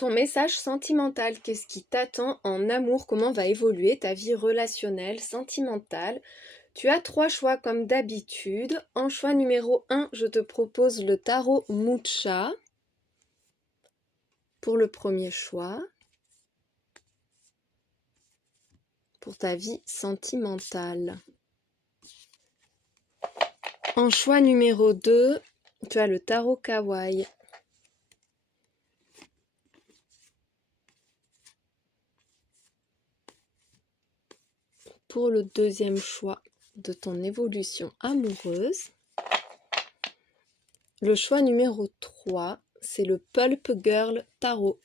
Ton message sentimental, qu'est-ce qui t'attend en amour? Comment va évoluer ta vie relationnelle, sentimentale? Tu as 3 choix comme d'habitude. En choix numéro 1, je te propose le tarot Mucha pour le premier choix, pour ta vie sentimentale. En choix numéro 2, tu as le tarot Kawaii. Pour le deuxième choix de ton évolution amoureuse. Le choix numéro 3, c'est le Pulp Girl Tarot.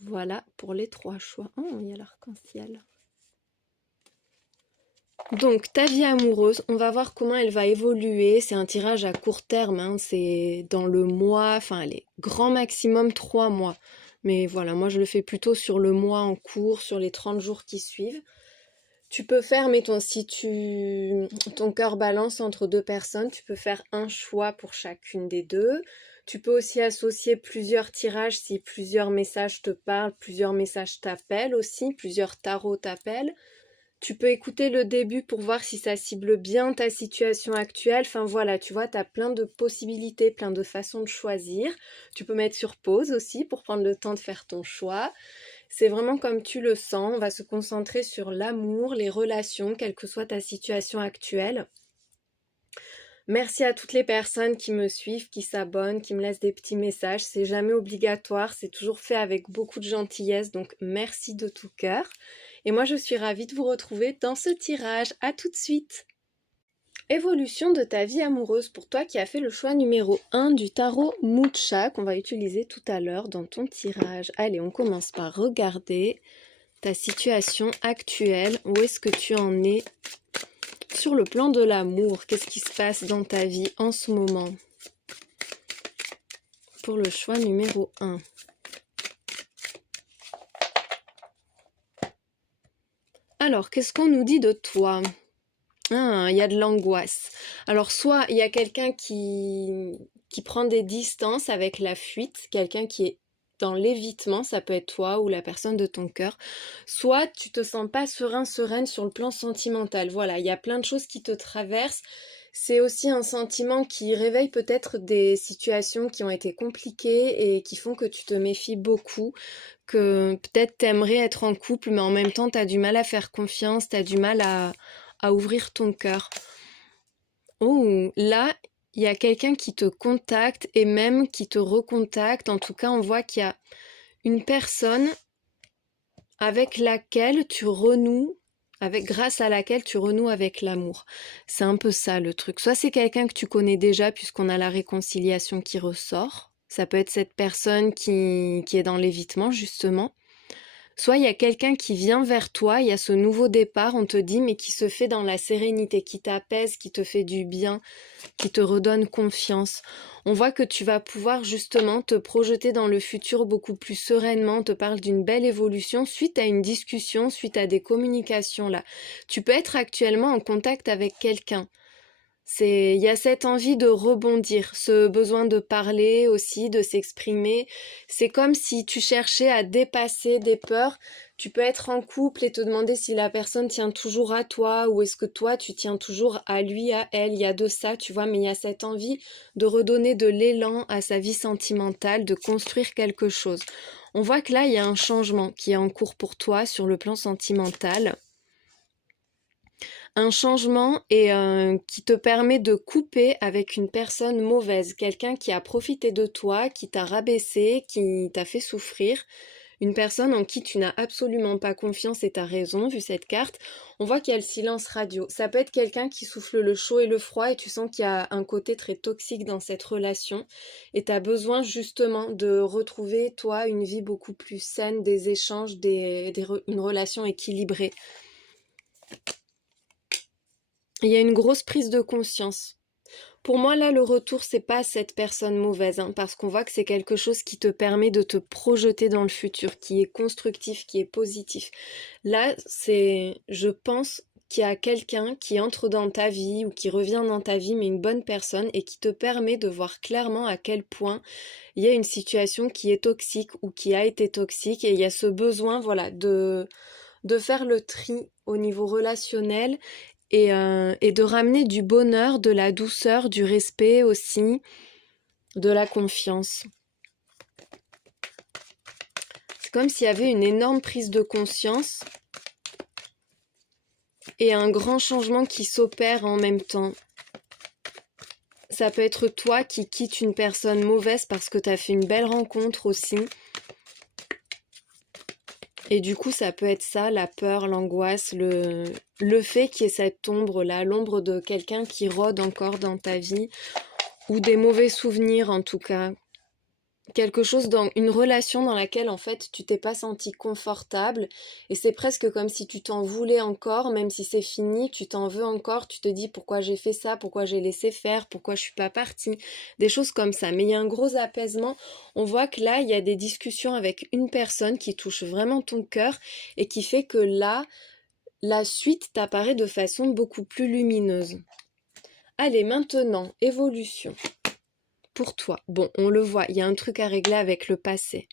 Voilà pour les 3 choix. Oh, il y a l'arc-en-ciel. Donc, ta vie amoureuse, on va voir comment elle va évoluer. C'est un tirage à court terme, hein. C'est dans le mois, enfin, allez, grand maximum 3 mois. Mais voilà, moi je le fais plutôt sur le mois en cours, sur les 30 jours qui suivent. Tu peux faire, mettons, si ton cœur balance entre 2 personnes, tu peux faire un choix pour chacune des deux. Tu peux aussi associer plusieurs tirages si plusieurs messages te parlent, plusieurs messages t'appellent aussi, plusieurs tarots t'appellent. Tu peux écouter le début pour voir si ça cible bien ta situation actuelle. Enfin voilà, tu vois, tu as plein de possibilités, plein de façons de choisir. Tu peux mettre sur pause aussi pour prendre le temps de faire ton choix. C'est vraiment comme tu le sens. On va se concentrer sur l'amour, les relations, quelle que soit ta situation actuelle. Merci à toutes les personnes qui me suivent, qui s'abonnent, qui me laissent des petits messages. C'est jamais obligatoire, c'est toujours fait avec beaucoup de gentillesse, donc merci de tout cœur. Et moi, je suis ravie de vous retrouver dans ce tirage. À tout de suite! Évolution de ta vie amoureuse pour toi qui as fait le choix numéro 1 du tarot Mucha qu'on va utiliser tout à l'heure dans ton tirage. Allez, on commence par regarder ta situation actuelle. Où est-ce que tu en es sur le plan de l'amour? Qu'est-ce qui se passe dans ta vie en ce moment? Pour le choix numéro 1. Alors, qu'est-ce qu'on nous dit de toi? Ah, il y a de l'angoisse. Alors, soit il y a quelqu'un qui prend des distances avec la fuite, quelqu'un qui est dans l'évitement, ça peut être toi ou la personne de ton cœur, soit tu te sens pas sereine sur le plan sentimental. Voilà, il y a plein de choses qui te traversent. C'est aussi un sentiment qui réveille peut-être des situations qui ont été compliquées et qui font que tu te méfies beaucoup, que peut-être t'aimerais être en couple, mais en même temps t'as du mal à faire confiance, t'as du mal à ouvrir ton cœur. Oh, là, il y a quelqu'un qui te contacte et même qui te recontacte. En tout cas, on voit qu'il y a une personne avec laquelle tu renoues, grâce à laquelle tu renoues avec l'amour. C'est un peu ça le truc. Soit c'est quelqu'un que tu connais déjà puisqu'on a la réconciliation qui ressort. Ça peut être cette personne qui est dans l'évitement justement. Soit il y a quelqu'un qui vient vers toi, il y a ce nouveau départ, on te dit, mais qui se fait dans la sérénité, qui t'apaise, qui te fait du bien, qui te redonne confiance. On voit que tu vas pouvoir justement te projeter dans le futur beaucoup plus sereinement. On te parle d'une belle évolution suite à une discussion, suite à des communications là. Tu peux être actuellement en contact avec quelqu'un. Il y a cette envie de rebondir, ce besoin de parler aussi, de s'exprimer. C'est comme si tu cherchais à dépasser des peurs. Tu peux être en couple et te demander si la personne tient toujours à toi ou est-ce que toi tu tiens toujours à lui, à elle. Il y a de ça, tu vois, mais il y a cette envie de redonner de l'élan à sa vie sentimentale, de construire quelque chose. On voit que là, il y a un changement qui est en cours pour toi sur le plan sentimental. Un changement qui te permet de couper avec une personne mauvaise, quelqu'un qui a profité de toi, qui t'a rabaissé, qui t'a fait souffrir, une personne en qui tu n'as absolument pas confiance et t'as raison, vu cette carte. On voit qu'il y a le silence radio. Ça peut être quelqu'un qui souffle le chaud et le froid et tu sens qu'il y a un côté très toxique dans cette relation et t'as besoin justement de retrouver, toi, une vie beaucoup plus saine, des échanges, une relation équilibrée. Il y a une grosse prise de conscience. Pour moi, là, le retour, c'est pas cette personne mauvaise, hein, parce qu'on voit que c'est quelque chose qui te permet de te projeter dans le futur, qui est constructif, qui est positif. Là, je pense qu'il y a quelqu'un qui entre dans ta vie ou qui revient dans ta vie, mais une bonne personne, et qui te permet de voir clairement à quel point il y a une situation qui est toxique ou qui a été toxique, et il y a ce besoin, voilà, de faire le tri au niveau relationnel et de ramener du bonheur, de la douceur, du respect aussi, de la confiance. C'est comme s'il y avait une énorme prise de conscience et un grand changement qui s'opère en même temps. Ça peut être toi qui quittes une personne mauvaise parce que tu as fait une belle rencontre aussi. Et du coup, ça peut être ça, la peur, l'angoisse, le fait qu'il y ait cette ombre-là, l'ombre de quelqu'un qui rôde encore dans ta vie, ou des mauvais souvenirs en tout cas. Quelque chose dans une relation dans laquelle en fait tu t'es pas senti confortable et c'est presque comme si tu t'en voulais encore, même si c'est fini, tu t'en veux encore, tu te dis pourquoi j'ai fait ça, pourquoi j'ai laissé faire, pourquoi je suis pas partie, des choses comme ça. Mais il y a un gros apaisement, on voit que là il y a des discussions avec une personne qui touche vraiment ton cœur et qui fait que là, la suite t'apparaît de façon beaucoup plus lumineuse. Allez, maintenant, évolution. Pour toi, bon, on le voit, il y a un truc à régler avec le passé.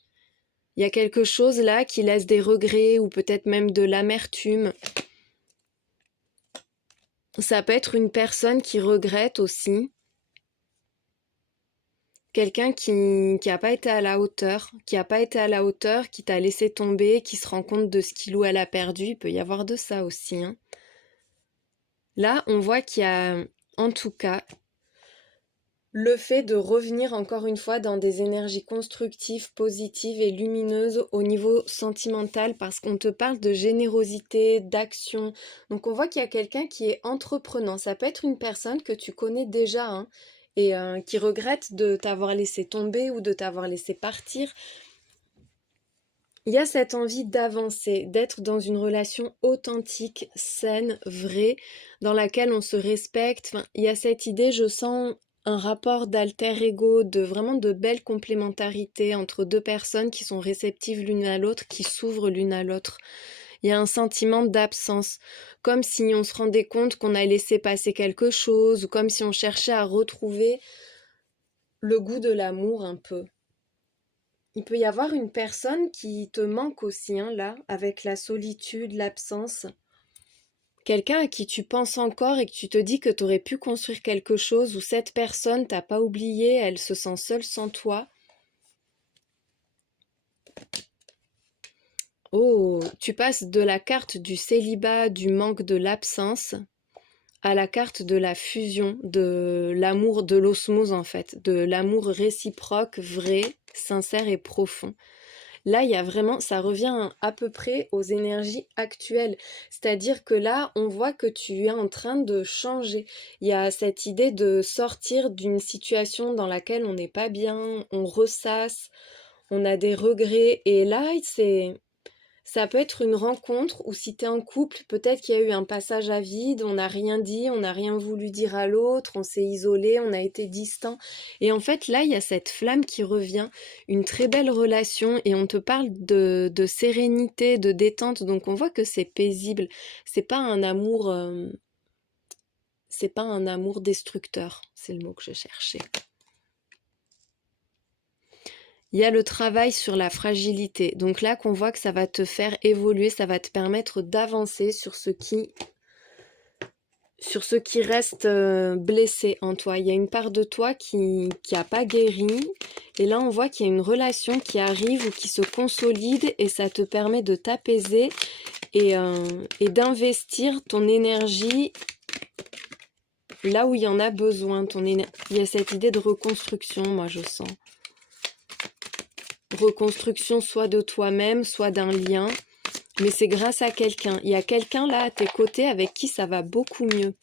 Il y a quelque chose là qui laisse des regrets ou peut-être même de l'amertume. Ça peut être une personne qui regrette aussi. Quelqu'un qui n'a pas été à la hauteur, qui t'a laissé tomber, qui se rend compte de ce qu'il ou elle a perdu. Il peut y avoir de ça aussi, hein. Là, on voit qu'il y a, en tout cas, le fait de revenir encore une fois dans des énergies constructives, positives et lumineuses au niveau sentimental parce qu'on te parle de générosité, d'action. Donc on voit qu'il y a quelqu'un qui est entreprenant. Ça peut être une personne que tu connais déjà, hein, et qui regrette de t'avoir laissé tomber ou de t'avoir laissé partir. Il y a cette envie d'avancer, d'être dans une relation authentique, saine, vraie, dans laquelle on se respecte. Enfin, il y a cette idée, je sens un rapport d'alter ego, de vraiment de belles complémentarités entre deux personnes qui sont réceptives l'une à l'autre, qui s'ouvrent l'une à l'autre. Il y a un sentiment d'absence, comme si on se rendait compte qu'on a laissé passer quelque chose, ou comme si on cherchait à retrouver le goût de l'amour un peu. Il peut y avoir une personne qui te manque aussi, hein, là, avec la solitude, l'absence. Quelqu'un à qui tu penses encore et que tu te dis que tu aurais pu construire quelque chose où cette personne t'a pas oublié, elle se sent seule sans toi. Oh, tu passes de la carte du célibat, du manque, de l'absence, à la carte de la fusion, de l'amour, de l'osmose en fait, de l'amour réciproque, vrai, sincère et profond. Là, il y a vraiment, ça revient à peu près aux énergies actuelles. C'est-à-dire que là, on voit que tu es en train de changer. Il y a cette idée de sortir d'une situation dans laquelle on n'est pas bien, on ressasse, on a des regrets. Et là, ça peut être une rencontre où si tu es en couple, peut-être qu'il y a eu un passage à vide, on n'a rien dit, on n'a rien voulu dire à l'autre, on s'est isolé, on a été distant. Et en fait, là, il y a cette flamme qui revient, une très belle relation, et on te parle de sérénité, de détente, donc on voit que c'est paisible. C'est pas un amour, c'est pas un amour destructeur, c'est le mot que je cherchais. Il y a le travail sur la fragilité. Donc là qu'on voit que ça va te faire évoluer, ça va te permettre d'avancer sur ce qui reste blessé en toi. Il y a une part de toi qui a pas guéri. Et là on voit qu'il y a une relation qui arrive ou qui se consolide et ça te permet de t'apaiser et d'investir ton énergie là où il y en a besoin. Il y a cette idée de reconstruction, moi je sens. Reconstruction soit de toi-même, soit d'un lien, mais c'est grâce à quelqu'un. Il y a quelqu'un là à tes côtés avec qui ça va beaucoup mieux.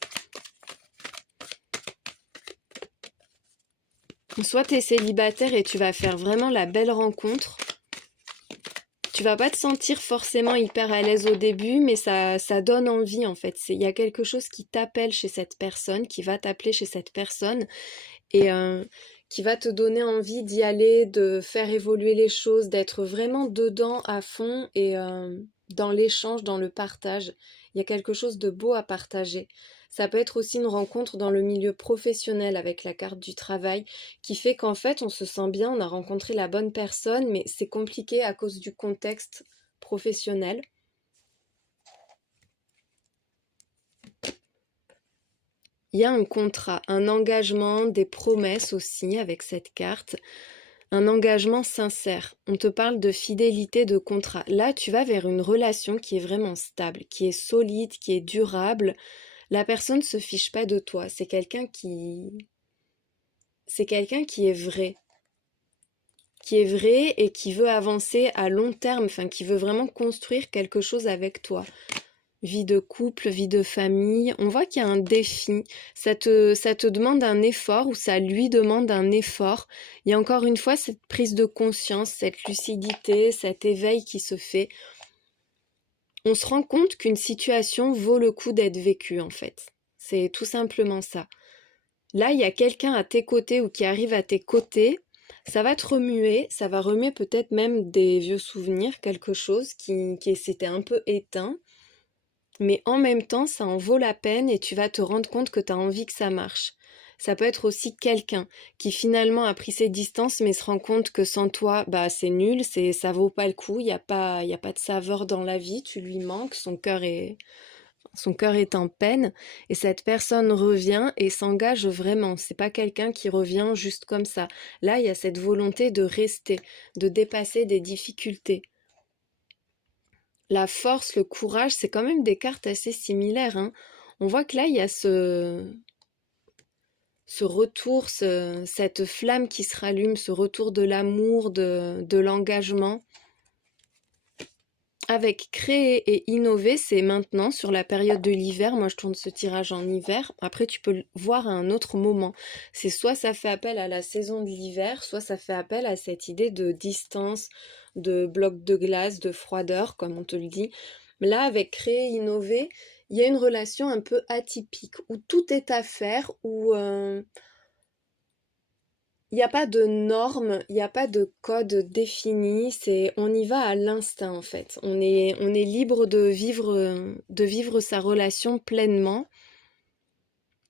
Soit tu es célibataire et tu vas faire vraiment la belle rencontre. Tu vas pas te sentir forcément hyper à l'aise au début, mais ça donne envie en fait. Il y a quelque chose qui t'appelle chez cette personne, qui va t'appeler chez cette personne, et qui va te donner envie d'y aller, de faire évoluer les choses, d'être vraiment dedans à fond et dans l'échange, dans le partage. Il Il y a quelque chose de beau à partager. Ça peut être aussi une rencontre dans le milieu professionnel avec la carte du travail qui fait qu'en fait on se sent bien, on a rencontré la bonne personne, mais c'est compliqué à cause du contexte professionnel. Il y a un contrat, un engagement, des promesses aussi avec cette carte. Un engagement sincère. On te parle de fidélité, de contrat. Là, tu vas vers une relation qui est vraiment stable, qui est solide, qui est durable. La personne ne se fiche pas de toi. C'est quelqu'un qui est vrai et qui veut avancer à long terme, enfin qui veut vraiment construire quelque chose avec toi. Vie de couple, vie de famille, on voit qu'il y a un défi, ça te demande un effort ou ça lui demande un effort. Il y a encore une fois cette prise de conscience, cette lucidité, cet éveil qui se fait. On se rend compte qu'une situation vaut le coup d'être vécue en fait. C'est tout simplement ça. Là, il y a quelqu'un à tes côtés ou qui arrive à tes côtés, ça va te remuer, ça va remuer peut-être même des vieux souvenirs, quelque chose qui s'était un peu éteint. Mais en même temps, ça en vaut la peine et tu vas te rendre compte que tu as envie que ça marche. Ça peut être aussi quelqu'un qui finalement a pris ses distances mais se rend compte que sans toi, bah c'est nul, ça vaut pas le coup, il y a pas de saveur dans la vie, tu lui manques, son cœur est en peine et cette personne revient et s'engage vraiment. C'est pas quelqu'un qui revient juste comme ça. Là, il y a cette volonté de rester, de dépasser des difficultés. La force, le courage, c'est quand même des cartes assez similaires, hein. On voit que là, il y a ce retour, cette flamme qui se rallume, ce retour de l'amour, de l'engagement. Avec créer et innover, c'est maintenant, sur la période de l'hiver. Moi, je tourne ce tirage en hiver. Après, tu peux le voir à un autre moment. C'est soit ça fait appel à la saison de l'hiver, soit ça fait appel à cette idée de distance, de bloc de glace, de froideur, comme on te le dit. Mais là, avec créer et innover, il y a une relation un peu atypique, où tout est à faire, où il n'y a pas de normes, il n'y a pas de code défini, on y va à l'instinct en fait. On est libre de vivre sa relation pleinement.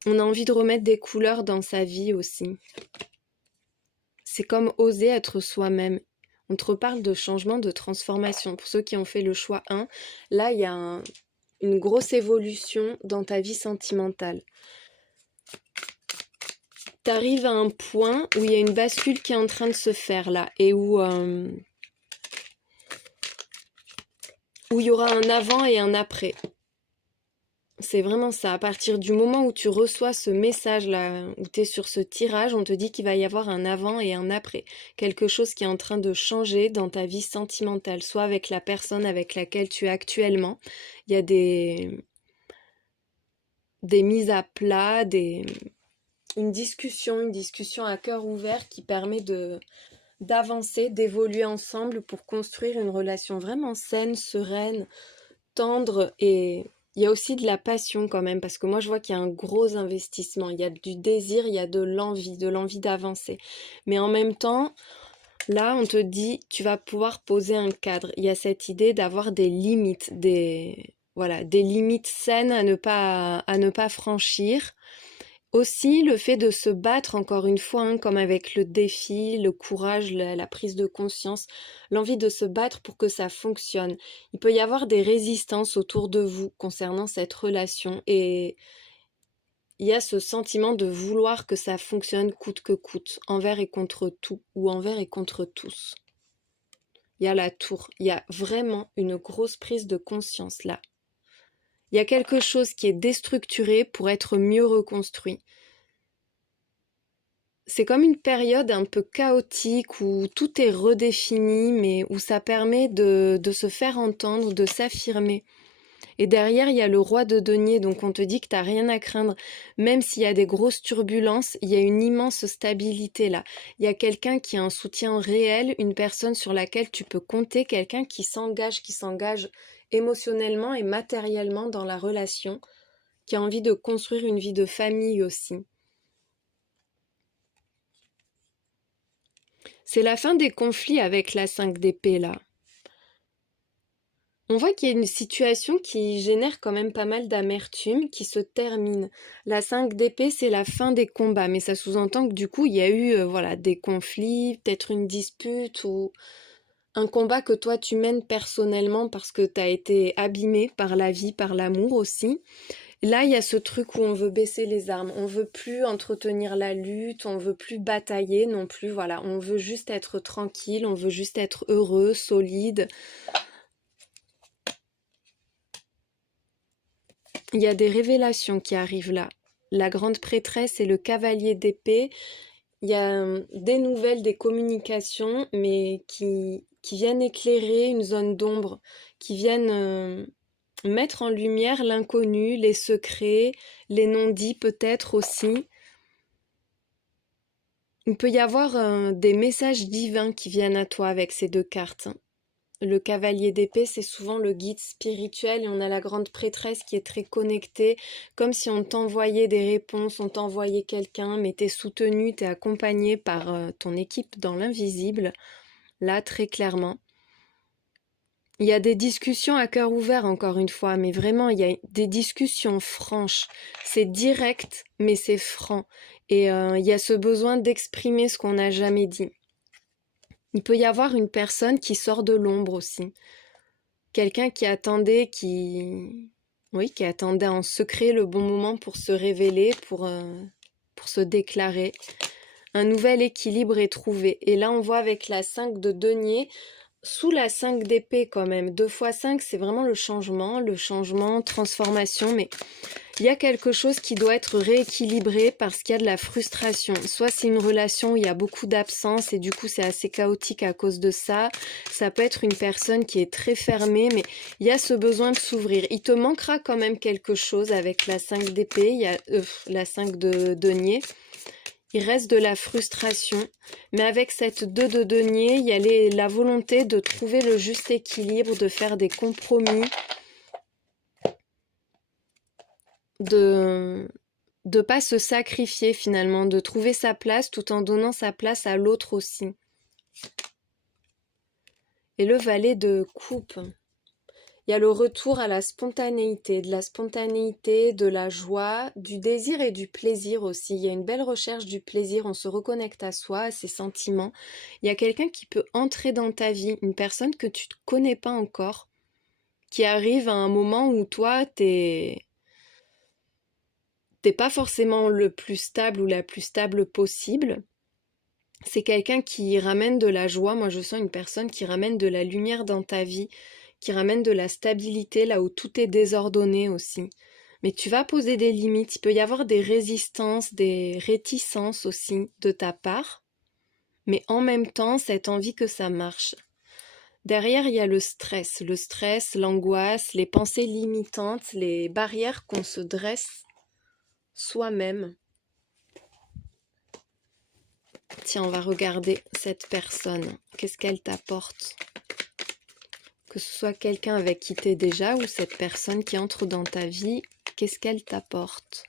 On a envie de remettre des couleurs dans sa vie aussi. C'est comme oser être soi-même. On te reparle de changement, de transformation. Pour ceux qui ont fait le choix 1, là il y a une grosse évolution dans ta vie sentimentale. T'arrives à un point où il y a une bascule qui est en train de se faire là et où il y aura un avant et un après. C'est vraiment ça. À partir du moment où tu reçois ce message-là, où tu es sur ce tirage, on te dit qu'il va y avoir un avant et un après. Quelque chose qui est en train de changer dans ta vie sentimentale, soit avec la personne avec laquelle tu es actuellement. Il y a des mises à plat, une discussion à cœur ouvert qui permet d'avancer, d'évoluer ensemble pour construire une relation vraiment saine, sereine, tendre et il y a aussi de la passion quand même parce que moi je vois qu'il y a un gros investissement, il y a du désir, il y a de l'envie d'avancer. Mais en même temps, là on te dit tu vas pouvoir poser un cadre. Il y a cette idée d'avoir des limites, des limites saines à ne pas franchir. Aussi, le fait de se battre, encore une fois, hein, comme avec le défi, le courage, la prise de conscience, l'envie de se battre pour que ça fonctionne. Il peut y avoir des résistances autour de vous concernant cette relation et il y a ce sentiment de vouloir que ça fonctionne coûte que coûte, envers et contre tout ou envers et contre tous. Il y a la tour, il y a vraiment une grosse prise de conscience là. Il y a quelque chose qui est déstructuré pour être mieux reconstruit. C'est comme une période un peu chaotique où tout est redéfini, mais où ça permet de se faire entendre, de s'affirmer. Et derrière, il y a le roi de denier, donc on te dit que t'as rien à craindre. Même s'il y a des grosses turbulences, il y a une immense stabilité là. Il y a quelqu'un qui a un soutien réel, une personne sur laquelle tu peux compter, quelqu'un qui s'engage émotionnellement et matériellement dans la relation, qui a envie de construire une vie de famille aussi. C'est la fin des conflits avec la 5 d'épée là. On voit qu'il y a une situation qui génère quand même pas mal d'amertume, qui se termine. La 5 d'épée, c'est la fin des combats, mais ça sous-entend que du coup, il y a eu voilà, des conflits, peut-être une dispute ou un combat que toi tu mènes personnellement parce que tu as été abîmé par la vie, par l'amour aussi. Là, il y a ce truc où on veut baisser les armes, on veut plus entretenir la lutte, on veut plus batailler non plus, voilà, on veut juste être tranquille, on veut juste être heureux, solide. Il y a des révélations qui arrivent là. La grande prêtresse et le cavalier d'épée, il y a des nouvelles, des communications, mais qui viennent éclairer une zone d'ombre, qui viennent mettre en lumière l'inconnu, les secrets, les non-dits peut-être aussi. Il peut y avoir des messages divins qui viennent à toi avec ces deux cartes. Le cavalier d'épée, c'est souvent le guide spirituel et on a la grande prêtresse qui est très connectée, comme si on t'envoyait des réponses, on t'envoyait quelqu'un, mais t'es soutenu, t'es accompagné par ton équipe dans l'invisible, là très clairement. Il y a des discussions à cœur ouvert encore une fois, mais vraiment il y a des discussions franches, c'est direct mais c'est franc et il y a ce besoin d'exprimer ce qu'on n'a jamais dit. Il peut y avoir une personne qui sort de l'ombre aussi. Quelqu'un qui attendait, qui attendait en secret le bon moment pour se révéler, pour se déclarer. Un nouvel équilibre est trouvé. Et là, on voit avec la 5 de denier, sous la 5 d'épée quand même. 2 fois 5, c'est vraiment le changement, transformation, mais il y a quelque chose qui doit être rééquilibré parce qu'il y a de la frustration. Soit c'est une relation où il y a beaucoup d'absence et du coup c'est assez chaotique à cause de ça. Ça peut être une personne qui est très fermée, mais il y a ce besoin de s'ouvrir. Il te manquera quand même quelque chose avec la 5 d'épée, il y a la 5 de denier. Il reste de la frustration, mais avec cette 2 de denier, il y a la volonté de trouver le juste équilibre, de faire des compromis, de pas se sacrifier finalement, de trouver sa place tout en donnant sa place à l'autre aussi. Et le valet de coupe, il y a le retour à la spontanéité, de la joie, du désir et du plaisir aussi. Il y a une belle recherche du plaisir, on se reconnecte à soi, à ses sentiments. Il y a quelqu'un qui peut entrer dans ta vie, une personne que tu ne connais pas encore, qui arrive à un moment où toi, t'es pas forcément le plus stable ou la plus stable possible. C'est quelqu'un qui ramène de la joie. Moi, je sens une personne qui ramène de la lumière dans ta vie, qui ramène de la stabilité là où tout est désordonné aussi. Mais tu vas poser des limites. Il peut y avoir des résistances, des réticences aussi de ta part, mais en même temps, cette envie que ça marche. Derrière, il y a le stress, l'angoisse, les pensées limitantes, les barrières qu'on se dresse soi-même. Tiens, on va regarder cette personne. Qu'est-ce qu'elle t'apporte? Que ce soit quelqu'un avec qui t'es déjà ou cette personne qui entre dans ta vie, qu'est-ce qu'elle t'apporte?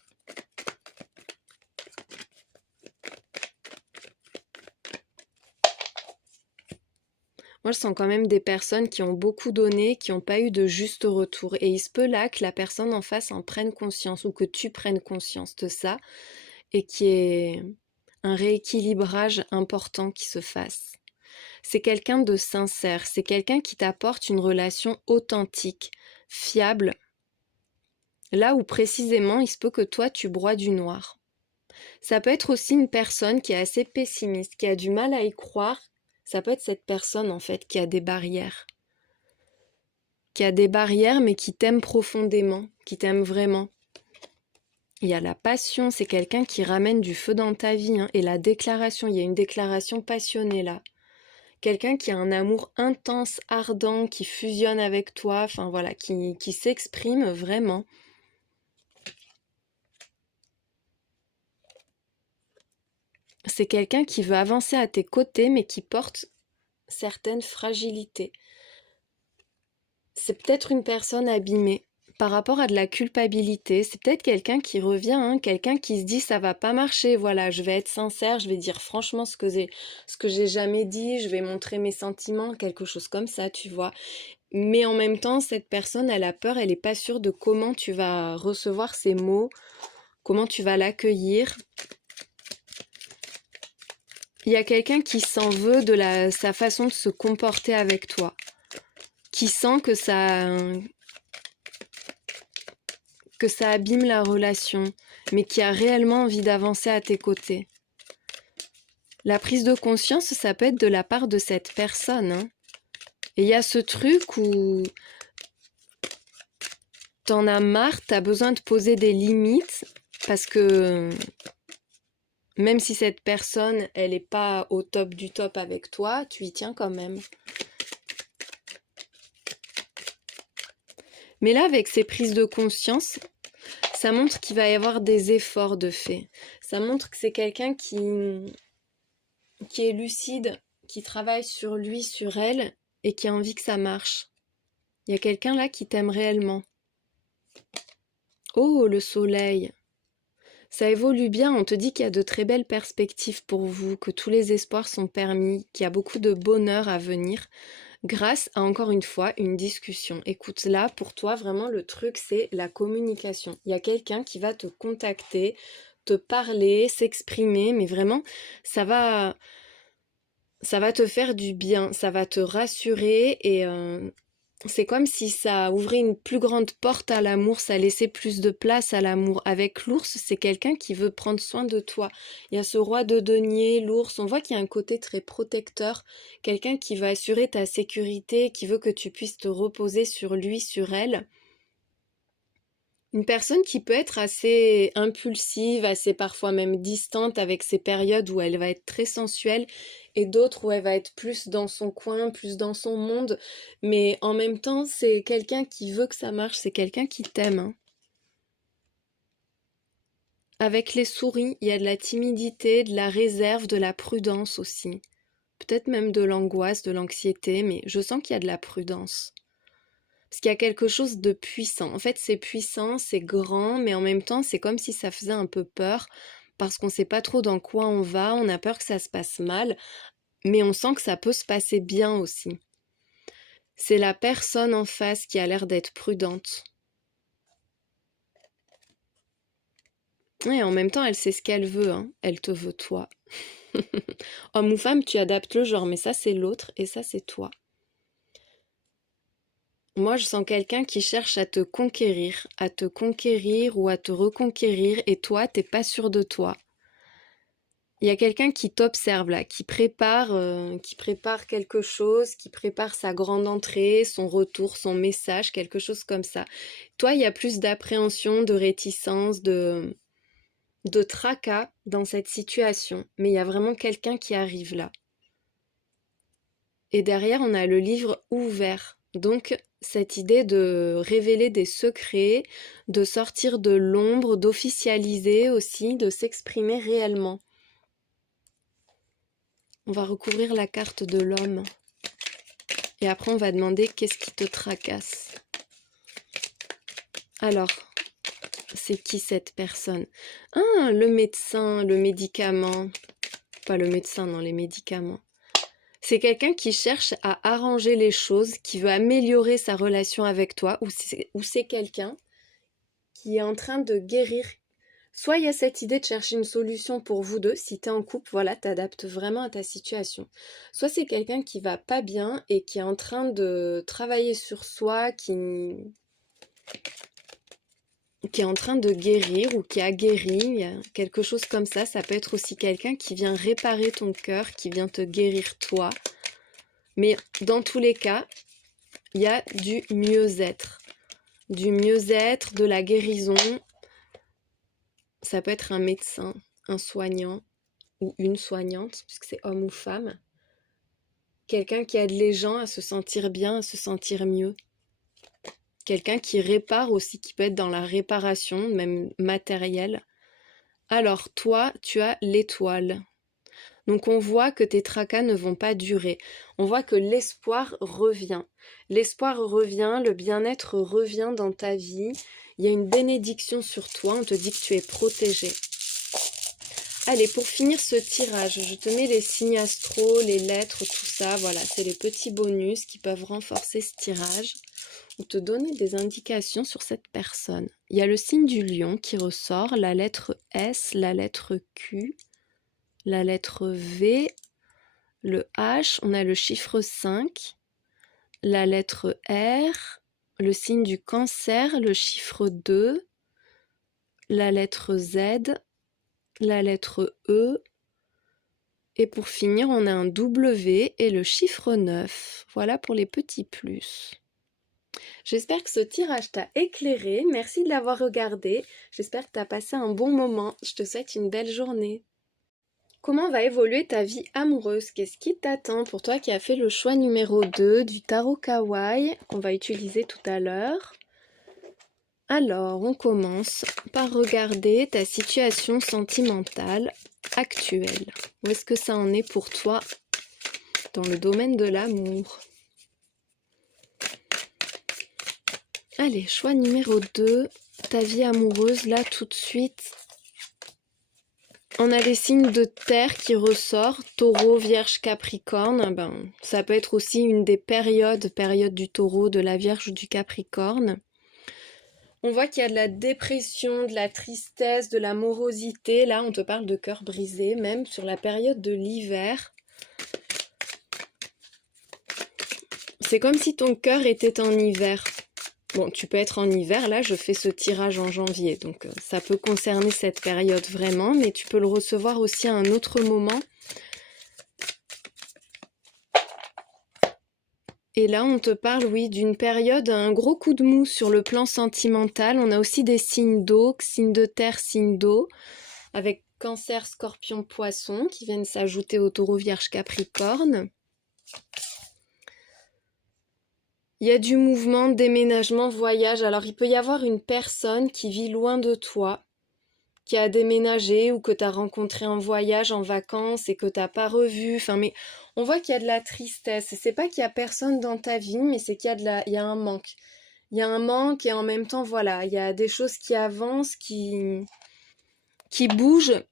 Moi, je sens quand même des personnes qui ont beaucoup donné, qui n'ont pas eu de juste retour. Et il se peut là que la personne en face en prenne conscience ou que tu prennes conscience de ça et qu'il y ait un rééquilibrage important qui se fasse. C'est quelqu'un de sincère, c'est quelqu'un qui t'apporte une relation authentique, fiable, là où précisément il se peut que toi tu broies du noir. Ça peut être aussi une personne qui est assez pessimiste, qui a du mal à y croire. Ça peut être cette personne en fait qui a des barrières. Qui a des barrières mais qui t'aime profondément, qui t'aime vraiment. Il y a la passion, c'est quelqu'un qui ramène du feu dans ta vie. Et la déclaration, il y a une déclaration passionnée là. Quelqu'un qui a un amour intense, ardent, qui fusionne avec toi, enfin voilà, qui s'exprime vraiment. C'est quelqu'un qui veut avancer à tes côtés, mais qui porte certaines fragilités. C'est peut-être une personne abîmée par rapport à de la culpabilité. C'est peut-être quelqu'un qui revient, quelqu'un qui se dit ça va pas marcher, voilà, je vais être sincère, je vais dire franchement ce que j'ai jamais dit, je vais montrer mes sentiments, quelque chose comme ça, tu vois. mais en même temps, cette personne, elle a peur, elle n'est pas sûre de comment tu vas recevoir ces mots, comment tu vas l'accueillir. Il y a quelqu'un qui s'en veut de sa façon de se comporter avec toi, qui sent que ça abîme la relation, mais qui a réellement envie d'avancer à tes côtés. La prise de conscience, ça peut être de la part de cette personne, hein. Et il y a ce truc où t'en as marre, t'as besoin de poser des limites, parce que même si cette personne, elle n'est pas au top du top avec toi, tu y tiens quand même. Mais là, avec ces prises de conscience, ça montre qu'il va y avoir des efforts de fait. Ça montre que c'est quelqu'un qui est lucide, qui travaille sur lui, sur elle, et qui a envie que ça marche. Il y a quelqu'un là qui t'aime réellement. Oh, le soleil! Ça évolue bien, on te dit qu'il y a de très belles perspectives pour vous, que tous les espoirs sont permis, qu'il y a beaucoup de bonheur à venir, grâce à, encore une fois, une discussion. Écoute, là, pour toi, vraiment, le truc, c'est la communication. Il y a quelqu'un qui va te contacter, te parler, s'exprimer, mais vraiment, ça va te faire du bien, ça va te rassurer et c'est comme si ça ouvrait une plus grande porte à l'amour, ça laissait plus de place à l'amour. Avec l'ours, c'est quelqu'un qui veut prendre soin de toi. Il y a ce roi de denier, l'ours, on voit qu'il y a un côté très protecteur, quelqu'un qui va assurer ta sécurité, qui veut que tu puisses te reposer sur lui, sur elle. Une personne qui peut être assez impulsive, assez parfois même distante avec ces périodes où elle va être très sensuelle et d'autres où elle va être plus dans son coin, plus dans son monde. Mais en même temps, c'est quelqu'un qui veut que ça marche, c'est quelqu'un qui t'aime, hein. Avec les souris, il y a de la timidité, de la réserve, de la prudence aussi. Peut-être même de l'angoisse, de l'anxiété, mais je sens qu'il y a de la prudence. Parce qu'il y a quelque chose de puissant. En fait, c'est puissant, c'est grand, mais en même temps, c'est comme si ça faisait un peu peur, parce qu'on ne sait pas trop dans quoi on va, on a peur que ça se passe mal, mais on sent que ça peut se passer bien aussi. C'est la personne en face qui a l'air d'être prudente. Et en même temps, elle sait ce qu'elle veut, hein. Elle te veut toi. Homme ou femme, tu adaptes le genre, mais ça c'est l'autre et ça c'est toi. Moi, je sens quelqu'un qui cherche à te conquérir ou à te reconquérir, et toi, t'es pas sûr de toi. Il y a quelqu'un qui t'observe là, qui prépare quelque chose, qui prépare sa grande entrée, son retour, son message, quelque chose comme ça. Toi, il y a plus d'appréhension, de réticence, de tracas dans cette situation, mais il y a vraiment quelqu'un qui arrive là. Et derrière, on a le livre ouvert. Donc, cette idée de révéler des secrets, de sortir de l'ombre, d'officialiser aussi, de s'exprimer réellement. On va recouvrir la carte de l'homme. Et après, on va demander qu'est-ce qui te tracasse. Alors, c'est qui cette personne? Ah, le médecin, le médicament. Pas le médecin, non, les médicaments. C'est quelqu'un qui cherche à arranger les choses, qui veut améliorer sa relation avec toi, ou c'est quelqu'un qui est en train de guérir. Soit il y a cette idée de chercher une solution pour vous deux, si tu es en couple, voilà, t'adaptes vraiment à ta situation. Soit c'est quelqu'un qui va pas bien et qui est en train de travailler sur soi, qui est en train de guérir ou qui a guéri, quelque chose comme ça. Ça peut être aussi quelqu'un qui vient réparer ton cœur, qui vient te guérir toi. Mais dans tous les cas, il y a du mieux-être. Du mieux-être, de la guérison. Ça peut être un médecin, un soignant ou une soignante, puisque c'est homme ou femme. Quelqu'un qui aide les gens à se sentir bien, à se sentir mieux. Quelqu'un qui répare aussi, qui peut être dans la réparation, même matérielle. Alors toi, tu as l'étoile. Donc on voit que tes tracas ne vont pas durer. On voit que l'espoir revient. L'espoir revient, le bien-être revient dans ta vie. Il y a une bénédiction sur toi, on te dit que tu es protégé. Allez, pour finir ce tirage, je te mets les signes astro, les lettres, tout ça. Voilà, c'est les petits bonus qui peuvent renforcer ce tirage ou te donner des indications sur cette personne. Il y a le signe du lion qui ressort, la lettre S, la lettre Q, la lettre V, le H, on a le chiffre 5, la lettre R, le signe du cancer, le chiffre 2, la lettre Z, la lettre E, et pour finir, on a un W et le chiffre 9. Voilà pour les petits plus. J'espère que ce tirage t'a éclairé. Merci de l'avoir regardé. J'espère que tu as passé un bon moment. Je te souhaite une belle journée. Comment va évoluer ta vie amoureuse? Qu'est-ce qui t'attend pour toi qui as fait le choix numéro 2 du tarot kawaii qu'on va utiliser tout à l'heure? Alors, on commence par regarder ta situation sentimentale actuelle. Où est-ce que ça en est pour toi dans le domaine de l'amour? Allez, choix numéro 2, ta vie amoureuse, là tout de suite. On a les signes de terre qui ressortent, taureau, vierge, capricorne. Ben, ça peut être aussi une des périodes du taureau, de la vierge, du capricorne. On voit qu'il y a de la dépression, de la tristesse, de la morosité. Là, on te parle de cœur brisé, même sur la période de l'hiver. C'est comme si ton cœur était en hiver. Bon, tu peux être en hiver, là je fais ce tirage en janvier, donc ça peut concerner cette période vraiment, mais tu peux le recevoir aussi à un autre moment. Et là on te parle, oui, d'une période, un gros coup de mou sur le plan sentimental. On a aussi des signes d'eau, signes de terre, signes d'eau, avec cancer, scorpion, poisson, qui viennent s'ajouter au taureau, vierge, capricorne. Il y a du mouvement, déménagement, voyage. Alors, il peut y avoir une personne qui vit loin de toi, qui a déménagé ou que tu as rencontré en voyage, en vacances et que tu n'as pas revu. Enfin, mais on voit qu'il y a de la tristesse. Et c'est pas qu'il y a personne dans ta vie, mais c'est qu'il y a il y a un manque. Il y a un manque et en même temps, voilà, il y a des choses qui avancent, qui bougent.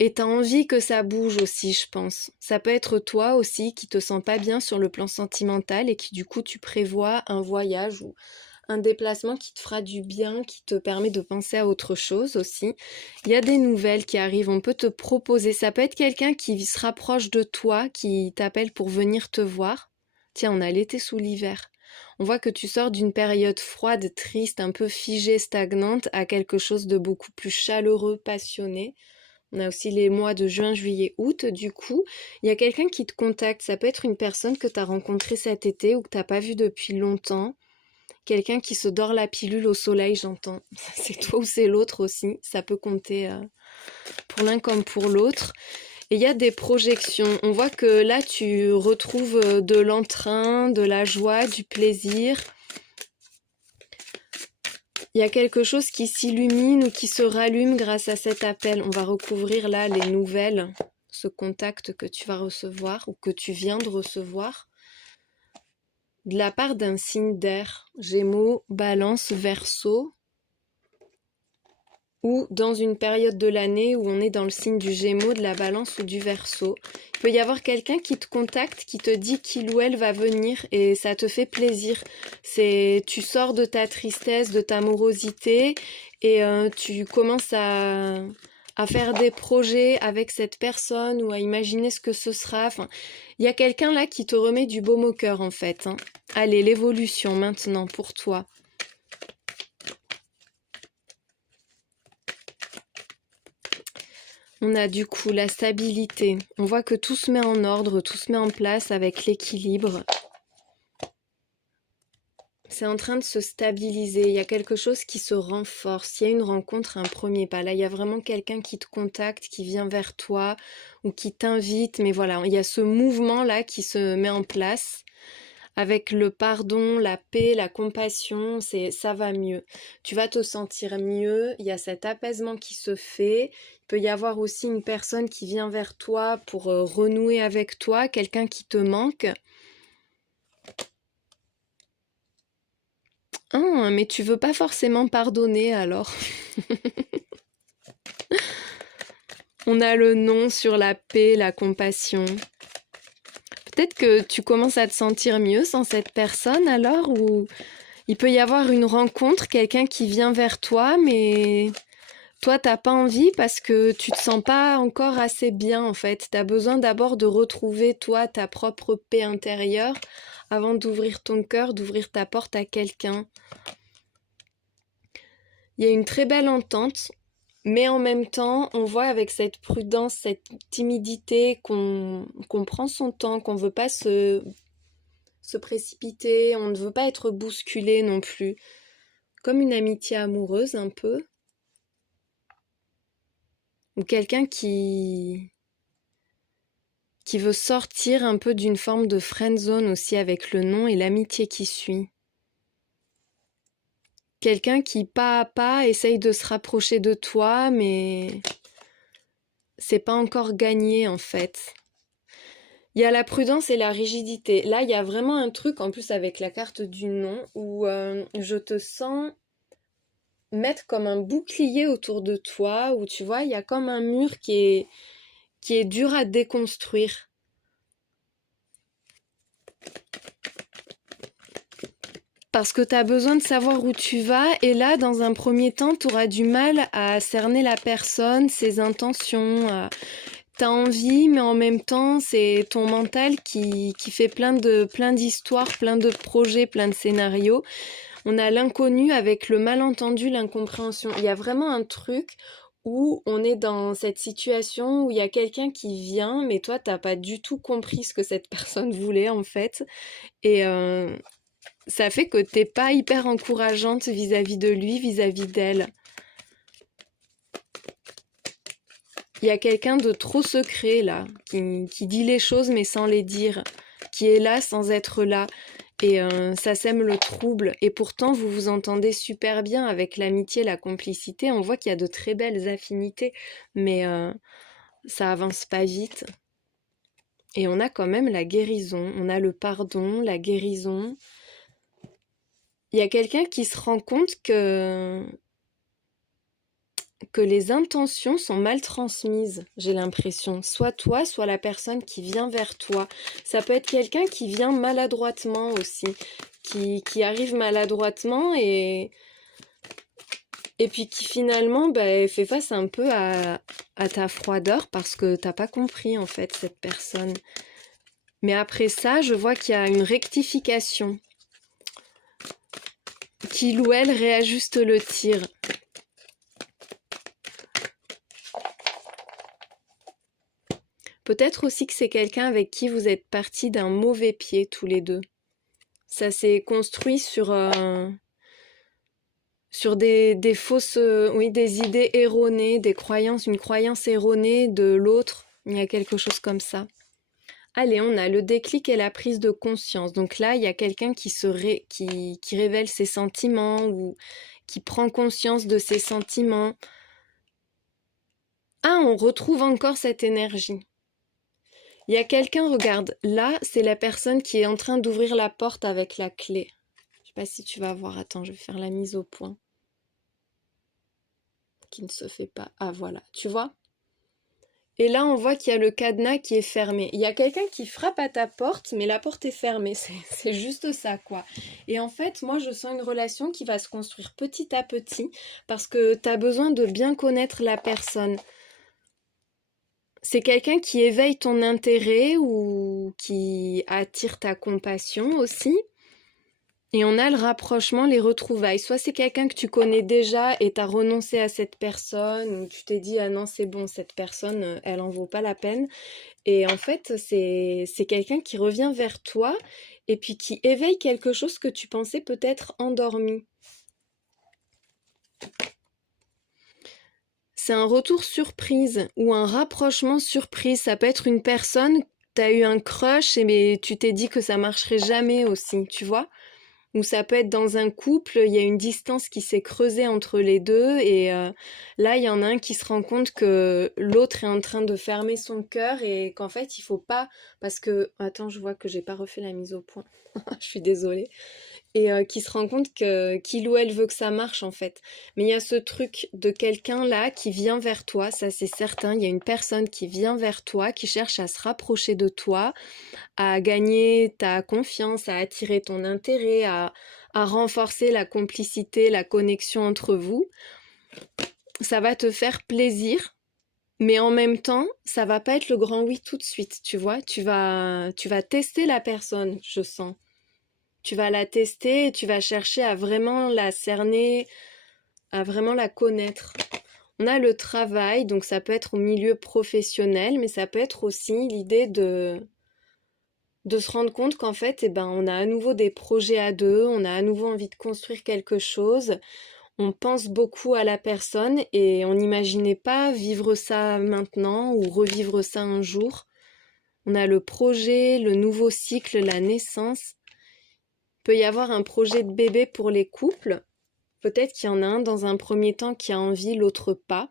Et t'as envie que ça bouge aussi, je pense. Ça peut être toi aussi qui te sens pas bien sur le plan sentimental et qui du coup tu prévois un voyage ou un déplacement qui te fera du bien, qui te permet de penser à autre chose aussi. Il y a des nouvelles qui arrivent, on peut te proposer. Ça peut être quelqu'un qui se rapproche de toi, qui t'appelle pour venir te voir. Tiens, on a l'été sous l'hiver. On voit que tu sors d'une période froide, triste, un peu figée, stagnante, à quelque chose de beaucoup plus chaleureux, passionné. On a aussi les mois de juin, juillet, août. Du coup, il y a quelqu'un qui te contacte. Ça peut être une personne que tu as rencontrée cet été ou que tu n'as pas vue depuis longtemps. Quelqu'un qui se dort la pilule au soleil, j'entends. C'est toi ou c'est l'autre aussi. Ça peut compter pour l'un comme pour l'autre. Et il y a des projections. On voit que là, tu retrouves de l'entrain, de la joie, du plaisir. Il y a quelque chose qui s'illumine ou qui se rallume grâce à cet appel. On va recouvrir là les nouvelles, ce contact que tu vas recevoir ou que tu viens de recevoir de la part d'un signe d'air, Gémeaux, Balance, Verseau, ou dans une période de l'année où on est dans le signe du Gémeaux, de la Balance ou du Verseau. Il peut y avoir quelqu'un qui te contacte, qui te dit qu'il ou elle va venir et ça te fait plaisir. Tu sors de ta tristesse, de ta morosité et tu commences à faire des projets avec cette personne ou à imaginer ce que ce sera. Enfin, il y a quelqu'un là qui te remet du baume au cœur en fait. Hein. Allez, l'évolution maintenant pour toi. On a du coup la stabilité. On voit que tout se met en ordre, tout se met en place avec l'équilibre. C'est en train de se stabiliser. Il y a quelque chose qui se renforce. Il y a une rencontre, un premier pas. Là, il y a vraiment quelqu'un qui te contacte, qui vient vers toi ou qui t'invite. Mais voilà, il y a ce mouvement-là qui se met en place. Avec le pardon, la paix, la compassion, ça va mieux. Tu vas te sentir mieux, il y a cet apaisement qui se fait. Il peut y avoir aussi une personne qui vient vers toi pour renouer avec toi, quelqu'un qui te manque. Ah, mais tu veux pas forcément pardonner alors. On a le non sur la paix, la compassion. Peut-être que tu commences à te sentir mieux sans cette personne alors, ou il peut y avoir une rencontre, quelqu'un qui vient vers toi, mais toi t'as pas envie parce que tu te sens pas encore assez bien en fait. T'as besoin d'abord de retrouver toi ta propre paix intérieure avant d'ouvrir ton cœur, d'ouvrir ta porte à quelqu'un. Il y a une très belle entente. Mais en même temps, on voit avec cette prudence, cette timidité qu'on prend son temps, qu'on ne veut pas se précipiter, on ne veut pas être bousculé non plus. Comme une amitié amoureuse un peu. Ou quelqu'un qui veut sortir un peu d'une forme de friend zone aussi avec le nom et l'amitié qui suit. Quelqu'un qui, pas à pas, essaye de se rapprocher de toi, mais c'est pas encore gagné en fait. Il y a la prudence et la rigidité. Là, il y a vraiment un truc, en plus avec la carte du non, où je te sens mettre comme un bouclier autour de toi, où tu vois, il y a comme un mur qui est dur à déconstruire. Parce que tu as besoin de savoir où tu vas, et là, dans un premier temps, tu auras du mal à cerner la personne, ses intentions. T'as envie, mais en même temps, c'est ton mental qui fait plein d'histoires, plein de projets, plein de scénarios. On a l'inconnu avec le malentendu, l'incompréhension. Il y a vraiment un truc où on est dans cette situation où il y a quelqu'un qui vient, mais toi, t'as pas du tout compris ce que cette personne voulait, en fait. Et ça fait que t'es pas hyper encourageante vis-à-vis de lui, vis-à-vis d'elle. Il y a quelqu'un de trop secret, là, qui dit les choses mais sans les dire, qui est là sans être là. Et ça sème le trouble. Et pourtant, vous vous entendez super bien avec l'amitié, la complicité. On voit qu'il y a de très belles affinités, mais ça avance pas vite. Et on a quand même la guérison. On a le pardon, la guérison. Il y a quelqu'un qui se rend compte que les intentions sont mal transmises, j'ai l'impression. Soit toi, soit la personne qui vient vers toi. Ça peut être quelqu'un qui vient maladroitement aussi, qui arrive maladroitement et puis qui finalement fait face un peu à ta froideur parce que t'as pas compris en fait cette personne. Mais après ça, je vois qu'il y a une rectification. Qu'il ou elle réajuste le tir. Peut-être aussi que c'est quelqu'un avec qui vous êtes partis d'un mauvais pied tous les deux. Ça s'est construit sur des fausses, oui, des idées erronées, des croyances, une croyance erronée de l'autre. Il y a quelque chose comme ça. Allez, on a le déclic et la prise de conscience. Donc là, il y a quelqu'un qui révèle ses sentiments ou qui prend conscience de ses sentiments. Ah, on retrouve encore cette énergie. Il y a quelqu'un, regarde, là, c'est la personne qui est en train d'ouvrir la porte avec la clé. Je sais pas si tu vas voir, attends, je vais faire la mise au point. Qui ne se fait pas. Ah, voilà, tu vois ? Et là, on voit qu'il y a le cadenas qui est fermé. Il y a quelqu'un qui frappe à ta porte, mais la porte est fermée. C'est juste ça, quoi. Et en fait, moi, je sens une relation qui va se construire petit à petit parce que tu as besoin de bien connaître la personne. C'est quelqu'un qui éveille ton intérêt ou qui attire ta compassion aussi. Et on a le rapprochement, les retrouvailles. Soit c'est quelqu'un que tu connais déjà et t'as renoncé à cette personne, ou tu t'es dit ah non c'est bon, cette personne, elle en vaut pas la peine. Et en fait, c'est quelqu'un qui revient vers toi et puis qui éveille quelque chose que tu pensais peut-être endormi. C'est un retour surprise ou un rapprochement surprise. Ça peut être une personne, t'as eu un crush mais tu t'es dit que ça marcherait jamais aussi, tu vois ? Ou ça peut être dans un couple, il y a une distance qui s'est creusée entre les deux et là, il y en a un qui se rend compte que l'autre est en train de fermer son cœur et qu'en fait, il faut pas... Parce que... Attends, je vois que j'ai pas refait la mise au point. Je suis désolée. et qui se rend compte que qu'il ou elle veut que ça marche en fait. Mais il y a ce truc de quelqu'un là qui vient vers toi, ça c'est certain, il y a une personne qui vient vers toi, qui cherche à se rapprocher de toi, à gagner ta confiance, à attirer ton intérêt, à renforcer la complicité, la connexion entre vous. Ça va te faire plaisir, mais en même temps, ça va pas être le grand oui tout de suite, tu vois. Tu vas tester la personne, je sens. Tu vas la tester et tu vas chercher à vraiment la cerner, à vraiment la connaître. On a le travail, donc ça peut être au milieu professionnel, mais ça peut être aussi l'idée de se rendre compte qu'en fait, eh ben, on a à nouveau des projets à deux, on a à nouveau envie de construire quelque chose, on pense beaucoup à la personne et on n'imaginait pas vivre ça maintenant ou revivre ça un jour. On a le projet, le nouveau cycle, la naissance. Il peut y avoir un projet de bébé pour les couples. Peut-être qu'il y en a un dans un premier temps qui a envie, l'autre pas,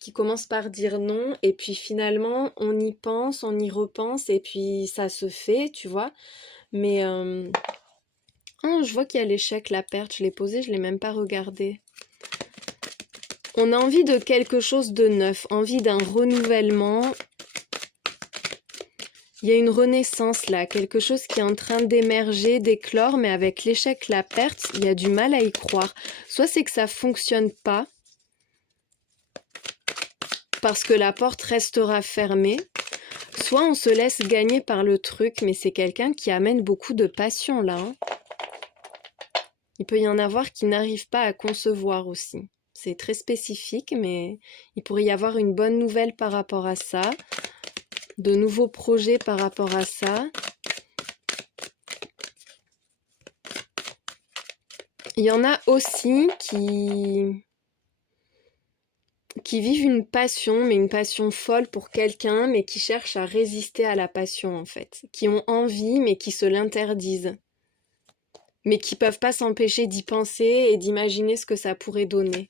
qui commence par dire non, et puis finalement on y pense, on y repense, et puis ça se fait, tu vois. Mais oh, je vois qu'il y a l'échec, la perte, je l'ai posé, je l'ai même pas regardé. On a envie de quelque chose de neuf, envie d'un renouvellement. Il y a une renaissance là, quelque chose qui est en train d'émerger, d'éclore, mais avec l'échec, la perte, il y a du mal à y croire. Soit c'est que ça fonctionne pas, parce que la porte restera fermée, soit on se laisse gagner par le truc, mais c'est quelqu'un qui amène beaucoup de passion là. Hein. Il peut y en avoir qui n'arrivent pas à concevoir aussi. C'est très spécifique, mais il pourrait y avoir une bonne nouvelle par rapport à ça, de nouveaux projets par rapport à ça. Il y en a aussi qui vivent une passion, mais une passion folle pour quelqu'un, mais qui cherchent à résister à la passion en fait, qui ont envie, mais qui se l'interdisent, mais qui peuvent pas s'empêcher d'y penser et d'imaginer ce que ça pourrait donner.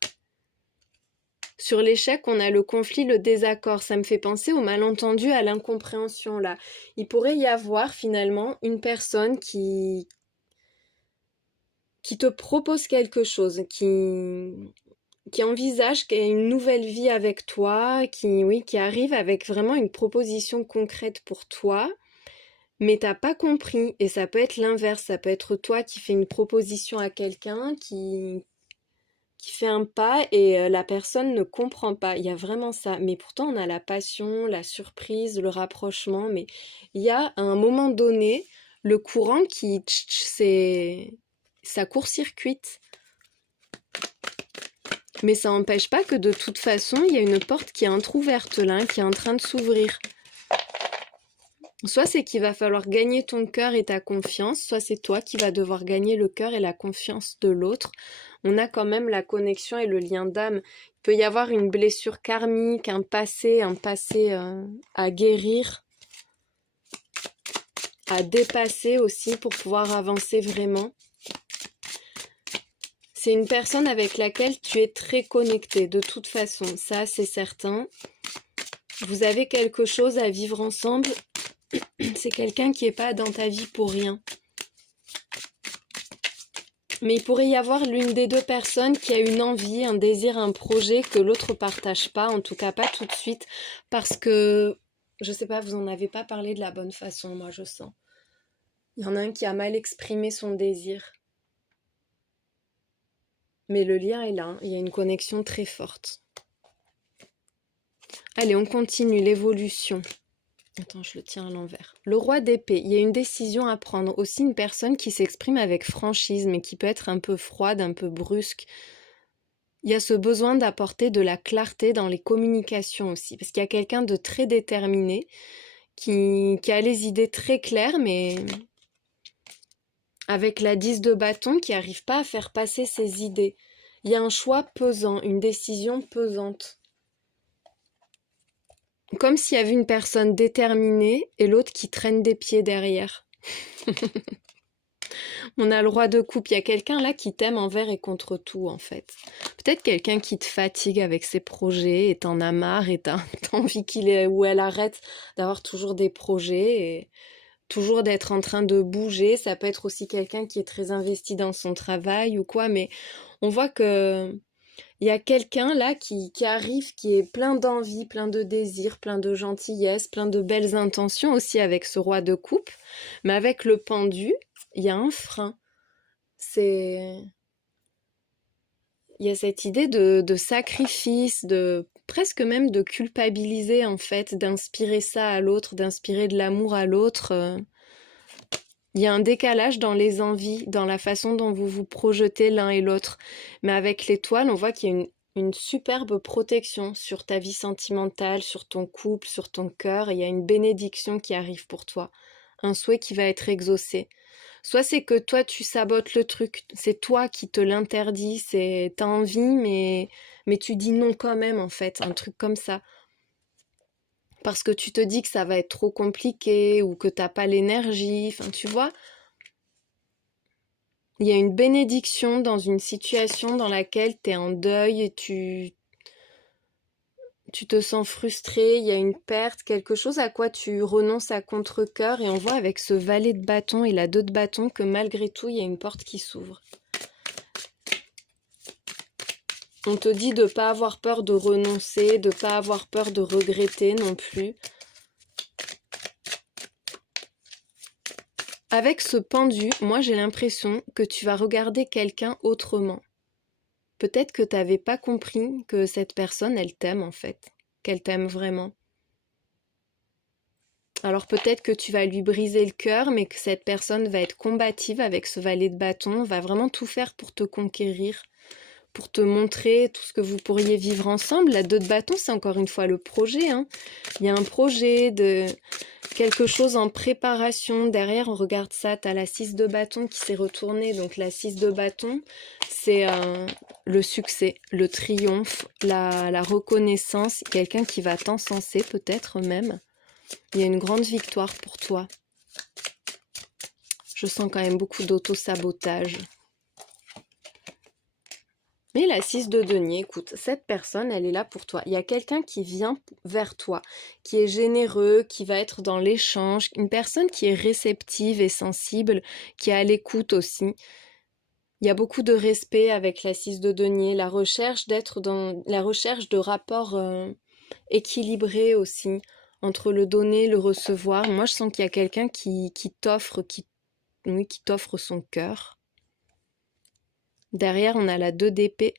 Sur l'échec, on a le conflit, le désaccord. Ça me fait penser au malentendu, à l'incompréhension là. Il pourrait y avoir finalement une personne qui te propose quelque chose, qui envisage qu'il y a une nouvelle vie avec toi, qui arrive avec vraiment une proposition concrète pour toi, mais t'as pas compris. Et ça peut être l'inverse, ça peut être toi qui fais une proposition à quelqu'un, qui fait un pas et la personne ne comprend pas. Il y a vraiment ça. Mais pourtant, on a la passion, la surprise, le rapprochement, mais il y a à un moment donné, le courant ça court-circuite. Mais ça n'empêche pas que de toute façon, il y a une porte qui est entrouverte là, qui est en train de s'ouvrir. Soit c'est qu'il va falloir gagner ton cœur et ta confiance, soit c'est toi qui vas devoir gagner le cœur et la confiance de l'autre. On a quand même la connexion et le lien d'âme. Il peut y avoir une blessure karmique, un passé à guérir, à dépasser aussi pour pouvoir avancer vraiment. C'est une personne avec laquelle tu es très connecté, de toute façon, ça c'est certain. Vous avez quelque chose à vivre ensemble, c'est quelqu'un qui n'est pas dans ta vie pour rien. Mais il pourrait y avoir l'une des deux personnes qui a une envie, un désir, un projet que l'autre partage pas, en tout cas pas tout de suite, parce que, je sais pas, vous en avez pas parlé de la bonne façon, moi je sens. Il y en a un qui a mal exprimé son désir. Mais le lien est là, il y a une connexion très forte. Allez, on continue l'évolution. Attends, je le tiens à l'envers. Le roi d'épée, il y a une décision à prendre. Aussi une personne qui s'exprime avec franchise, mais qui peut être un peu froide, un peu brusque. Il y a ce besoin d'apporter de la clarté dans les communications aussi, parce qu'il y a quelqu'un de très déterminé, qui a les idées très claires, mais avec la 10 de bâton qui n'arrive pas à faire passer ses idées. Il y a un choix pesant, une décision pesante. Comme s'il y avait une personne déterminée et l'autre qui traîne des pieds derrière. On a le roi de coupe, il y a quelqu'un là qui t'aime envers et contre tout en fait. Peut-être quelqu'un qui te fatigue avec ses projets et t'en as marre et t'as envie qu'il est ou elle arrête d'avoir toujours des projets. toujours d'être en train de bouger. Ça peut être aussi quelqu'un qui est très investi dans son travail ou quoi, mais on voit que il y a quelqu'un là qui arrive, qui est plein d'envie, plein de désirs, plein de gentillesse, plein de belles intentions aussi avec ce roi de coupe. Mais avec le pendu, il y a un frein. C'est... Il y a cette idée de sacrifice, de presque même de culpabiliser en fait, d'inspirer ça à l'autre, d'inspirer de l'amour à l'autre. Il y a un décalage dans les envies, dans la façon dont vous vous projetez l'un et l'autre. Mais avec l'étoile, on voit qu'il y a une superbe protection sur ta vie sentimentale, sur ton couple, sur ton cœur. Il y a une bénédiction qui arrive pour toi, un souhait qui va être exaucé. Soit c'est que toi tu sabotes le truc, c'est toi qui te l'interdis, c'est t'as envie mais tu dis non quand même en fait, un truc comme ça. Parce que tu te dis que ça va être trop compliqué ou que t'as pas l'énergie, enfin tu vois. Il y a une bénédiction dans une situation dans laquelle t'es en deuil et tu te sens frustré, il y a une perte, quelque chose à quoi tu renonces à contre-cœur et on voit avec ce valet de bâton et la 2 de bâton que malgré tout, il y a une porte qui s'ouvre. On te dit de ne pas avoir peur de renoncer, de ne pas avoir peur de regretter non plus. Avec ce pendu, moi j'ai l'impression que tu vas regarder quelqu'un autrement. Peut-être que tu n'avais pas compris que cette personne, elle t'aime en fait, qu'elle t'aime vraiment. Alors peut-être que tu vas lui briser le cœur, mais que cette personne va être combative avec ce valet de bâton, va vraiment tout faire pour te conquérir, pour te montrer tout ce que vous pourriez vivre ensemble. La 2 de bâton, c'est encore une fois le projet. Hein. Il y a un projet de quelque chose en préparation. Derrière, on regarde ça, tu as la 6 de bâton qui s'est retournée. Donc la 6 de bâton, c'est le succès, le triomphe, la reconnaissance. Quelqu'un qui va t'encenser peut-être même. Il y a une grande victoire pour toi. Je sens quand même beaucoup d'auto-sabotage. Mais la 6 de denier, écoute, cette personne, elle est là pour toi. Il y a quelqu'un qui vient vers toi, qui est généreux, qui va être dans l'échange, une personne qui est réceptive et sensible, qui est à l'écoute aussi. Il y a beaucoup de respect avec la 6 de denier, la recherche d'être dans la recherche de rapports équilibrés aussi, entre le donner et le recevoir. Moi, je sens qu'il y a quelqu'un qui t'offre, oui, qui t'offre son cœur. Derrière, on a la 2 d'épée.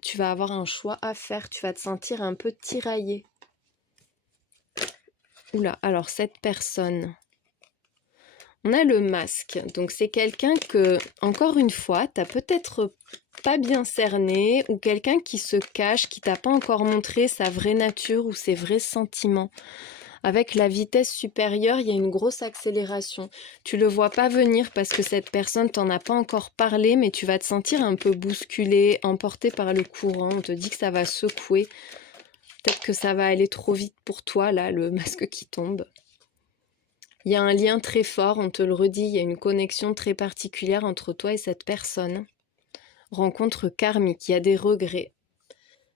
Tu vas avoir un choix à faire. Tu vas te sentir un peu tiraillé. Oula, alors cette personne. On a le masque. Donc c'est quelqu'un que, encore une fois, t'as peut-être pas bien cerné ou quelqu'un qui se cache, qui t'a pas encore montré sa vraie nature ou ses vrais sentiments. Avec la vitesse supérieure, il y a une grosse accélération. Tu le vois pas venir parce que cette personne t'en a pas encore parlé, mais tu vas te sentir un peu bousculé, emporté par le courant. On te dit que ça va secouer. Peut-être que ça va aller trop vite pour toi, là, le masque qui tombe. Il y a un lien très fort, on te le redit, il y a une connexion très particulière entre toi et cette personne. Rencontre karmique, il y a des regrets.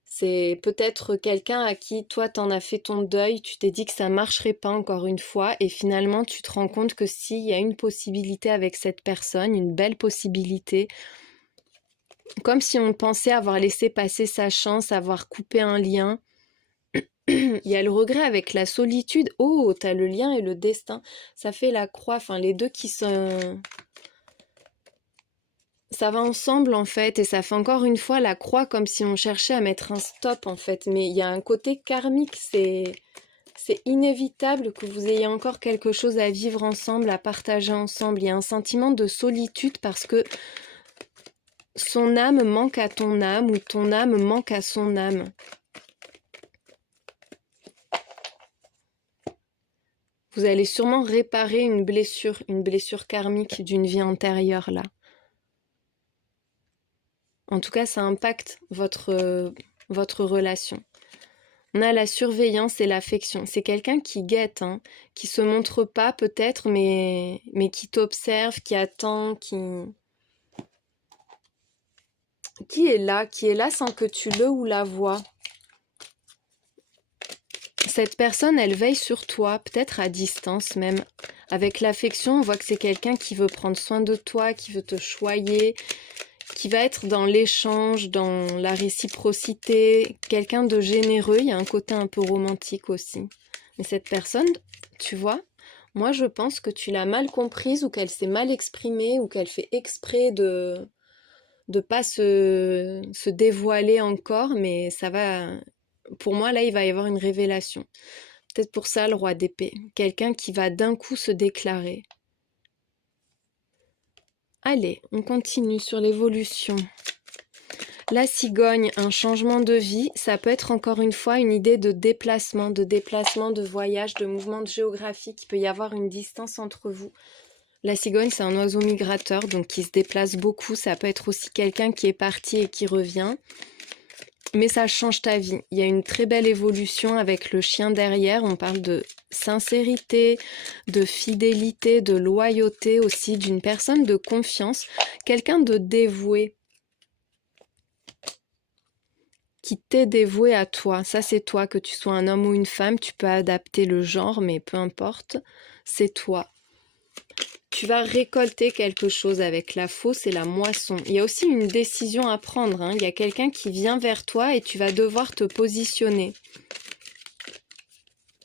C'est peut-être quelqu'un à qui toi t'en as fait ton deuil, tu t'es dit que ça marcherait pas encore une fois et finalement tu te rends compte que s'il y a une possibilité avec cette personne, une belle possibilité, comme si on pensait avoir laissé passer sa chance, avoir coupé un lien. Il y a le regret avec la solitude. Oh, t'as le lien et le destin. Ça fait la croix, enfin les deux qui sont... Ça va ensemble en fait et ça fait encore une fois la croix comme si on cherchait à mettre un stop en fait. Mais il y a un côté karmique, c'est inévitable que vous ayez encore quelque chose à vivre ensemble, à partager ensemble. Il y a un sentiment de solitude parce que son âme manque à ton âme ou ton âme manque à son âme. Vous allez sûrement réparer une blessure karmique d'une vie antérieure là. En tout cas, ça impacte votre relation. On a la surveillance et l'affection. C'est quelqu'un qui guette, hein, qui se montre pas peut-être, mais qui t'observe, qui attend, qui est là sans que tu le ou la vois. Cette personne, elle veille sur toi, peut-être à distance même, Avec l'affection, on voit que c'est quelqu'un qui veut prendre soin de toi, qui veut te choyer, qui va être dans l'échange, dans la réciprocité, quelqu'un de généreux. Il y a un côté un peu romantique aussi. Mais cette personne, tu vois, moi je pense que tu l'as mal comprise ou qu'elle s'est mal exprimée ou qu'elle fait exprès de pas se dévoiler encore, mais ça va... Pour moi, là, il va y avoir une révélation. Peut-être pour ça, le roi d'épée. Quelqu'un qui va d'un coup se déclarer. Allez, on continue sur l'évolution. La cigogne, un changement de vie, ça peut être encore une fois une idée de déplacement, de voyage, de mouvement géographique. Il peut y avoir une distance entre vous. La cigogne, c'est un oiseau migrateur, donc qui se déplace beaucoup. Ça peut être aussi quelqu'un qui est parti et qui revient. Mais ça change ta vie. Il y a une très belle évolution avec le chien derrière. On parle de sincérité, de fidélité, de loyauté aussi, d'une personne de confiance, quelqu'un de dévoué, qui t'est dévoué à toi. Ça, c'est toi, que tu sois un homme ou une femme. Tu peux adapter le genre, mais peu importe, c'est toi. Tu vas récolter quelque chose avec la fausse et la moisson. Il y a aussi une décision à prendre, hein. Il y a quelqu'un qui vient vers toi et tu vas devoir te positionner.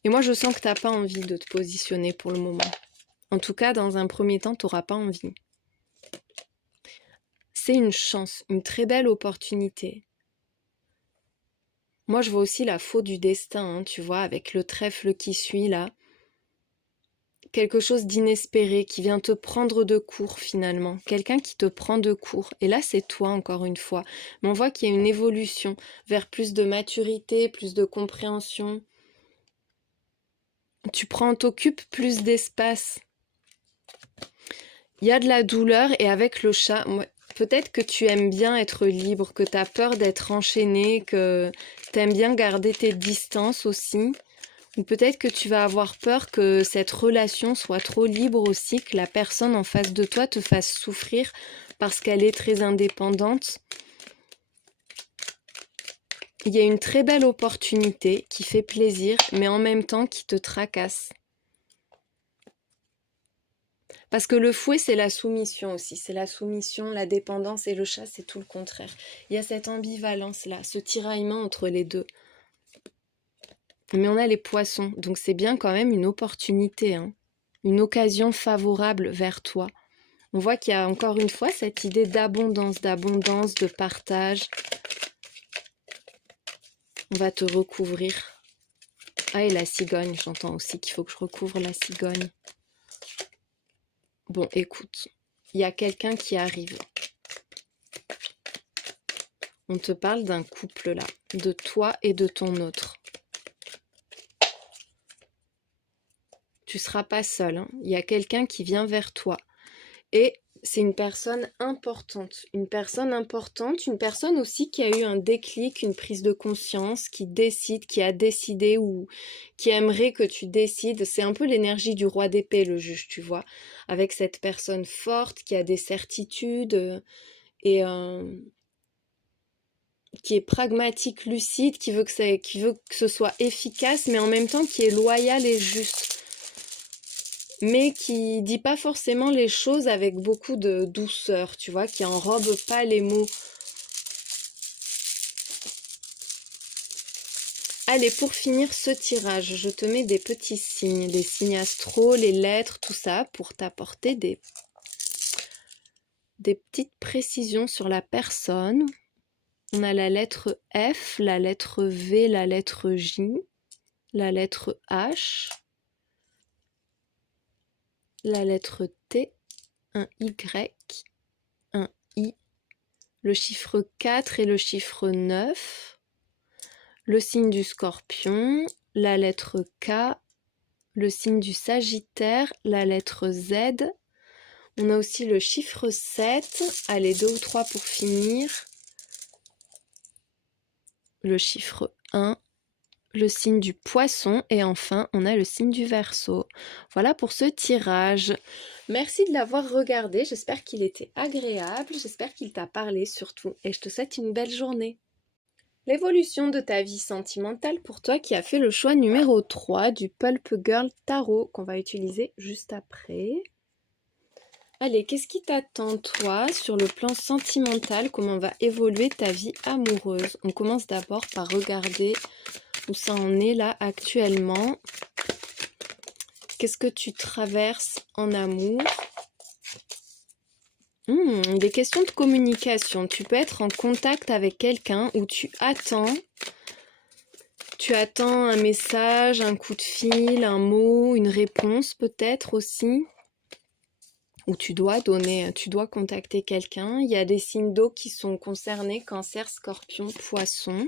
Et moi, je sens que tu n'as pas envie de te positionner pour le moment. En tout cas, dans un premier temps, tu n'auras pas envie. C'est une chance, une très belle opportunité. Moi, je vois aussi la faute du destin, hein, tu vois, avec le trèfle qui suit là. Quelque chose d'inespéré qui vient te prendre de court finalement, quelqu'un qui te prend de court. Et là, c'est toi encore une fois. Mais on voit qu'il y a une évolution vers plus de maturité, plus de compréhension. T'occupes plus d'espace. Il y a de la douleur et avec le chat, peut-être que tu aimes bien être libre, que tu as peur d'être enchaîné, que tu aimes bien garder tes distances aussi. Ou peut-être que tu vas avoir peur que cette relation soit trop libre aussi, que la personne en face de toi te fasse souffrir parce qu'elle est très indépendante. Il y a une très belle opportunité qui fait plaisir, mais en même temps qui te tracasse. Parce que le fouet, c'est la soumission aussi. C'est la soumission, la dépendance, et le chat, c'est tout le contraire. Il y a cette ambivalence-là, ce tiraillement entre les deux. Mais on a les poissons, donc c'est bien quand même une opportunité, hein, une occasion favorable vers toi. On voit qu'il y a encore une fois cette idée d'abondance, de partage. On va te recouvrir. Ah, et la cigogne, j'entends aussi qu'il faut que je recouvre la cigogne. Bon, écoute, il y a quelqu'un qui arrive. On te parle d'un couple là, de toi et de ton autre. Tu ne seras pas seul, hein. Il y a quelqu'un qui vient vers toi. Et c'est une personne importante, une personne aussi qui a eu un déclic, une prise de conscience, qui décide, qui a décidé ou qui aimerait que tu décides. C'est un peu l'énergie du roi d'épée, le juge, tu vois, avec cette personne forte qui a des certitudes et qui est pragmatique, lucide, qui veut que ce soit efficace, mais en même temps qui est loyal et juste. Mais qui dit pas forcément les choses avec beaucoup de douceur, tu vois, qui enrobe pas les mots. Allez, pour finir ce tirage, je te mets des petits signes, des signes astraux, les lettres, tout ça, pour t'apporter des petites précisions sur la personne. On a la lettre F, la lettre V, la lettre J, la lettre H, la lettre T, un Y, un I, le chiffre 4 et le chiffre 9, le signe du Scorpion, la lettre K, le signe du Sagittaire, la lettre Z. On a aussi le chiffre 7, allez, 2 ou 3 pour finir, le chiffre 1, le signe du Poisson et enfin on a le signe du Verseau. Voilà pour ce tirage. Merci de l'avoir regardé, j'espère qu'il était agréable, j'espère qu'il t'a parlé surtout et je te souhaite une belle journée. L'évolution de ta vie sentimentale pour toi qui a fait le choix numéro 3 du Pulp Girl Tarot qu'on va utiliser juste après. Allez, qu'est-ce qui t'attend toi sur le plan sentimental? Comment va évoluer ta vie amoureuse? On commence d'abord par regarder où ça en est là actuellement. Qu'est-ce que tu traverses en amour? Des questions de communication. Tu peux être en contact avec quelqu'un où tu attends un message, un coup de fil, un mot, une réponse peut-être aussi. Où tu dois contacter quelqu'un. Il y a des signes d'eau qui sont concernés, Cancer, Scorpion, Poisson.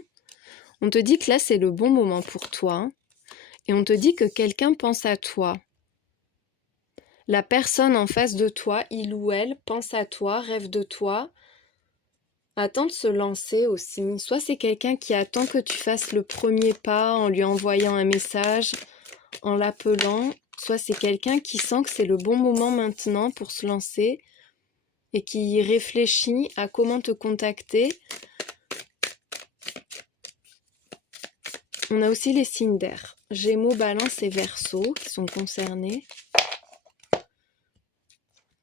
On te dit que là c'est le bon moment pour toi. Et on te dit que quelqu'un pense à toi. La personne en face de toi, il ou elle, pense à toi, rêve de toi, attend de se lancer aussi. Soit c'est quelqu'un qui attend que tu fasses le premier pas en lui envoyant un message, en l'appelant. Soit c'est quelqu'un qui sent que c'est le bon moment maintenant pour se lancer et qui réfléchit à comment te contacter. On a aussi les signes d'air. Gémeaux, Balance et Verseau qui sont concernés,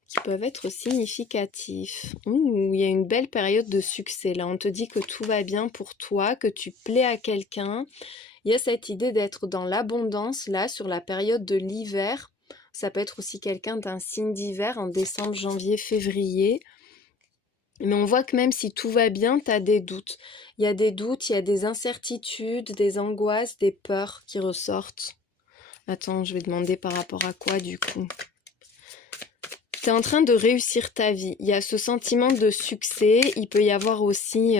qui peuvent être significatifs. Il y a une belle période de succès là. On te dit que tout va bien pour toi, que tu plais à quelqu'un. Il y a cette idée d'être dans l'abondance là sur la période de l'hiver. Ça peut être aussi quelqu'un d'un signe d'hiver en décembre, janvier, février. Mais on voit que même si tout va bien, tu as des doutes. Il y a des doutes, il y a des incertitudes, des angoisses, des peurs qui ressortent. Attends, je vais demander par rapport à quoi du coup. Tu es en train de réussir ta vie. Il y a ce sentiment de succès. Il peut y avoir aussi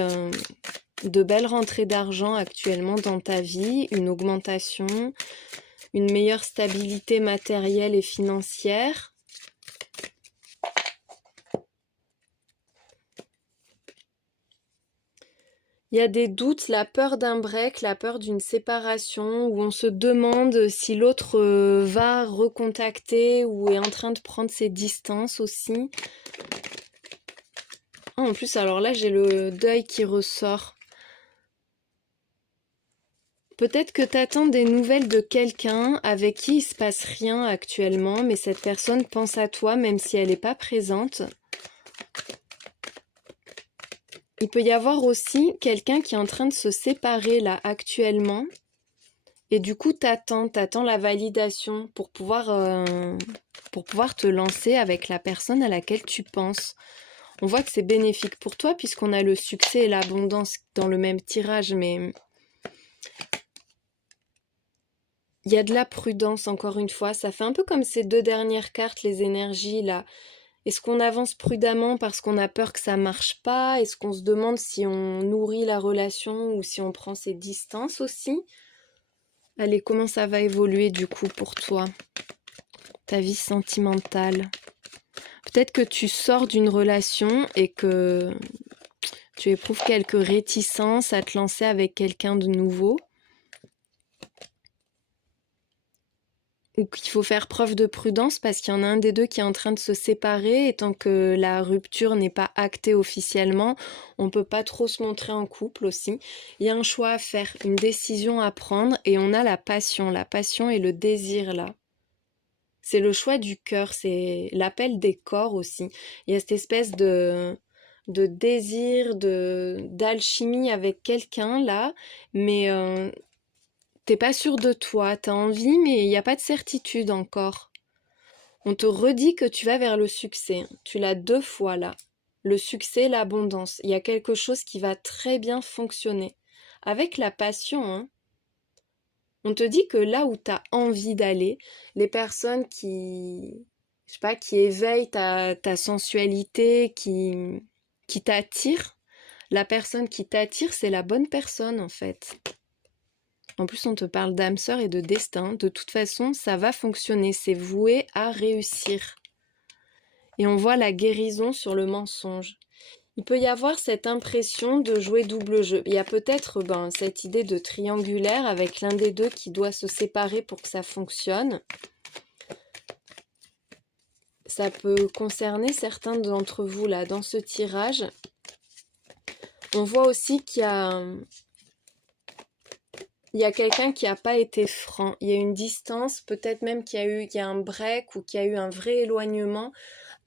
de belles rentrées d'argent actuellement dans ta vie, une augmentation, une meilleure stabilité matérielle et financière. Il y a des doutes, la peur d'un break, la peur d'une séparation, où on se demande si l'autre va recontacter ou est en train de prendre ses distances aussi. En plus, alors là, j'ai le deuil qui ressort. Peut-être que tu attends des nouvelles de quelqu'un avec qui il se passe rien actuellement, mais cette personne pense à toi même si elle n'est pas présente. Il peut y avoir aussi quelqu'un qui est en train de se séparer là actuellement. Et du coup, t'attends la validation pour pouvoir te lancer avec la personne à laquelle tu penses. On voit que c'est bénéfique pour toi puisqu'on a le succès et l'abondance dans le même tirage, mais il y a de la prudence encore une fois. Ça fait un peu comme ces deux dernières cartes, les énergies là. Est-ce qu'on avance prudemment parce qu'on a peur que ça marche pas? Est-ce qu'on se demande si on nourrit la relation ou si on prend ses distances aussi? Allez, comment ça va évoluer du coup pour toi? Ta vie sentimentale. Peut-être que tu sors d'une relation et que tu éprouves quelques réticences à te lancer avec quelqu'un de nouveau. Ou qu'il faut faire preuve de prudence parce qu'il y en a un des deux qui est en train de se séparer et tant que la rupture n'est pas actée officiellement, on ne peut pas trop se montrer en couple aussi. Il y a un choix à faire, une décision à prendre et on a la passion et le désir là. C'est le choix du cœur, c'est l'appel des corps aussi. Il y a cette espèce de désir, d'alchimie avec quelqu'un là, mais t'es pas sûr de toi, t'as envie, mais il n'y a pas de certitude encore. On te redit que tu vas vers le succès. Tu l'as 2 fois là. Le succès, l'abondance. Il y a quelque chose qui va très bien fonctionner. Avec la passion, hein. On te dit que là où tu as envie d'aller, les personnes qui, je sais pas, qui éveillent ta sensualité, qui t'attirent, la personne qui t'attire, c'est la bonne personne en fait. En plus, on te parle d'âme sœur et de destin. De toute façon, ça va fonctionner. C'est voué à réussir. Et on voit la guérison sur le mensonge. Il peut y avoir cette impression de jouer double jeu. Il y a peut-être cette idée de triangulaire avec l'un des deux qui doit se séparer pour que ça fonctionne. Ça peut concerner certains d'entre vous là dans ce tirage. On voit aussi qu'il y a Il y a quelqu'un qui n'a pas été franc. Il y a une distance, peut-être même qu'il y a un break ou qu'il y a eu un vrai éloignement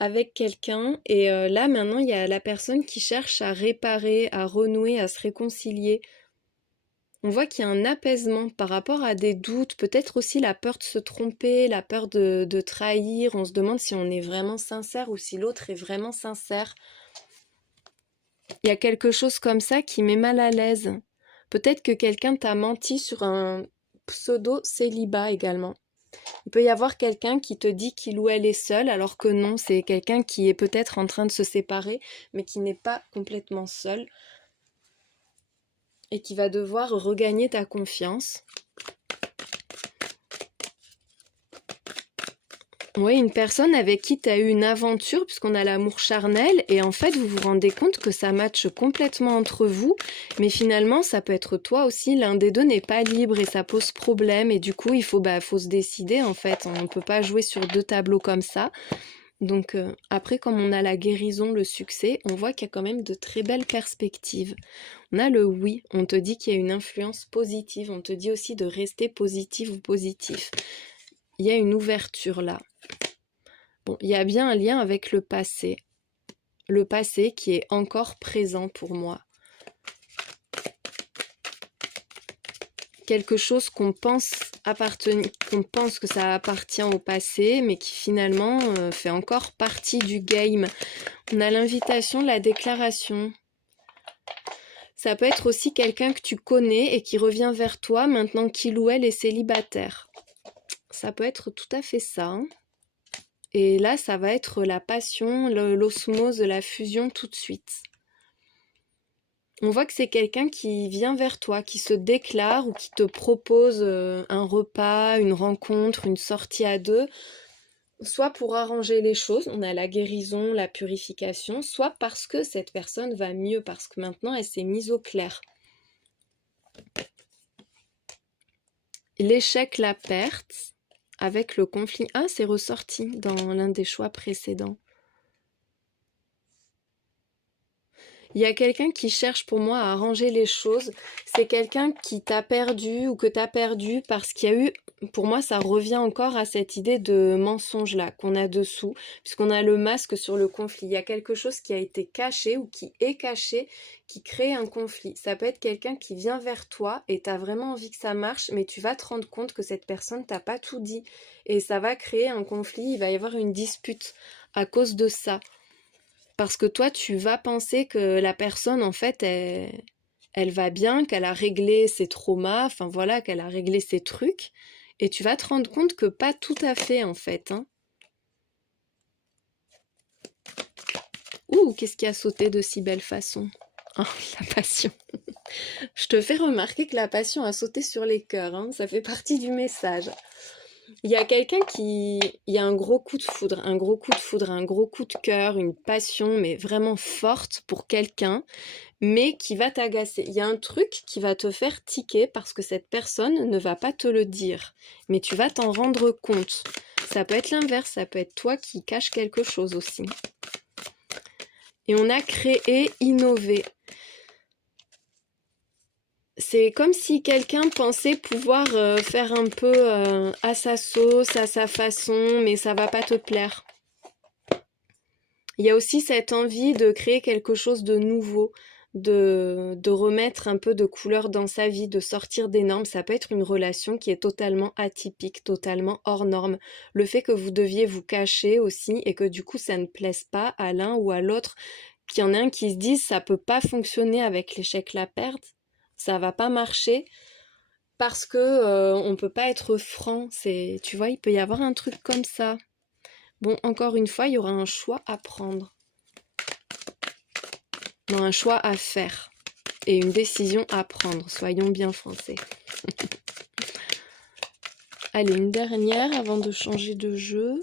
avec quelqu'un. Et là, maintenant, il y a la personne qui cherche à réparer, à renouer, à se réconcilier. On voit qu'il y a un apaisement par rapport à des doutes, peut-être aussi la peur de se tromper, la peur de trahir. On se demande si on est vraiment sincère ou si l'autre est vraiment sincère. Il y a quelque chose comme ça qui met mal à l'aise. Peut-être que quelqu'un t'a menti sur un pseudo-célibat également. Il peut y avoir quelqu'un qui te dit qu'il ou elle est seul, alors que non, c'est quelqu'un qui est peut-être en train de se séparer, mais qui n'est pas complètement seul et qui va devoir regagner ta confiance. Oui, une personne avec qui tu as eu une aventure, puisqu'on a l'amour charnel, et en fait, vous vous rendez compte que ça matche complètement entre vous, mais finalement, ça peut être toi aussi, l'un des deux n'est pas libre et ça pose problème, et du coup, il faut se décider, en fait. On ne peut pas jouer sur deux tableaux comme ça. Donc après, comme on a la guérison, le succès, on voit qu'il y a quand même de très belles perspectives. On a le oui, on te dit qu'il y a une influence positive, on te dit aussi de rester positive ou positif. Il y a une ouverture là. Bon, il y a bien un lien avec le passé qui est encore présent pour moi. Quelque chose qu'on pense que ça appartient au passé, mais qui finalement fait encore partie du game. On a l'invitation, la déclaration. Ça peut être aussi quelqu'un que tu connais et qui revient vers toi maintenant qu'il ou elle est célibataire. Ça peut être tout à fait ça, hein. Et là, ça va être la passion, l'osmose, la fusion tout de suite. On voit que c'est quelqu'un qui vient vers toi, qui se déclare ou qui te propose un repas, une rencontre, une sortie à deux, soit pour arranger les choses, on a la guérison, la purification, soit parce que cette personne va mieux, parce que maintenant elle s'est mise au clair. L'échec, la perte, avec le conflit. Ah, c'est ressorti dans l'un des choix précédents. Il y a quelqu'un qui cherche pour moi à arranger les choses. C'est quelqu'un qui t'a perdu ou que t'as perdu parce qu'il y a eu... Pour moi, ça revient encore à cette idée de mensonge là qu'on a dessous, puisqu'on a le masque sur le conflit. Il y a quelque chose qui a été caché ou qui est caché, qui crée un conflit. Ça peut être quelqu'un qui vient vers toi et t'as vraiment envie que ça marche, mais tu vas te rendre compte que cette personne t'a pas tout dit. Et ça va créer un conflit, il va y avoir une dispute à cause de ça. Parce que toi, tu vas penser que la personne, en fait, elle va bien, qu'elle a réglé ses traumas, enfin voilà, qu'elle a réglé ses trucs. Et tu vas te rendre compte que pas tout à fait, en fait, hein. Ouh, qu'est-ce qui a sauté de si belle façon? Oh, la passion. Je te fais remarquer que la passion a sauté sur les cœurs, hein. Ça fait partie du message. Il y a quelqu'un qui... Il y a un gros coup de foudre, un gros coup de foudre, un gros coup de cœur, une passion, mais vraiment forte pour quelqu'un, mais qui va t'agacer. Il y a un truc qui va te faire tiquer parce que cette personne ne va pas te le dire, mais tu vas t'en rendre compte. Ça peut être l'inverse, ça peut être toi qui caches quelque chose aussi. Et on a créé, innové. C'est comme si quelqu'un pensait pouvoir faire un peu à sa sauce, à sa façon, mais ça va pas te plaire. Il y a aussi cette envie de créer quelque chose de nouveau, de remettre un peu de couleur dans sa vie, de sortir des normes. Ça peut être une relation qui est totalement atypique, totalement hors norme. Le fait que vous deviez vous cacher aussi et que du coup ça ne plaise pas à l'un ou à l'autre, qu'il y en a un qui se dise ça peut pas fonctionner avec l'échec, la perte, ça va pas marcher parce que on peut pas être franc. Tu vois, il peut y avoir un truc comme ça. Bon, encore une fois, il y aura un choix à prendre. Non, un choix à faire. Et une décision à prendre. Soyons bien français. Allez, une dernière avant de changer de jeu.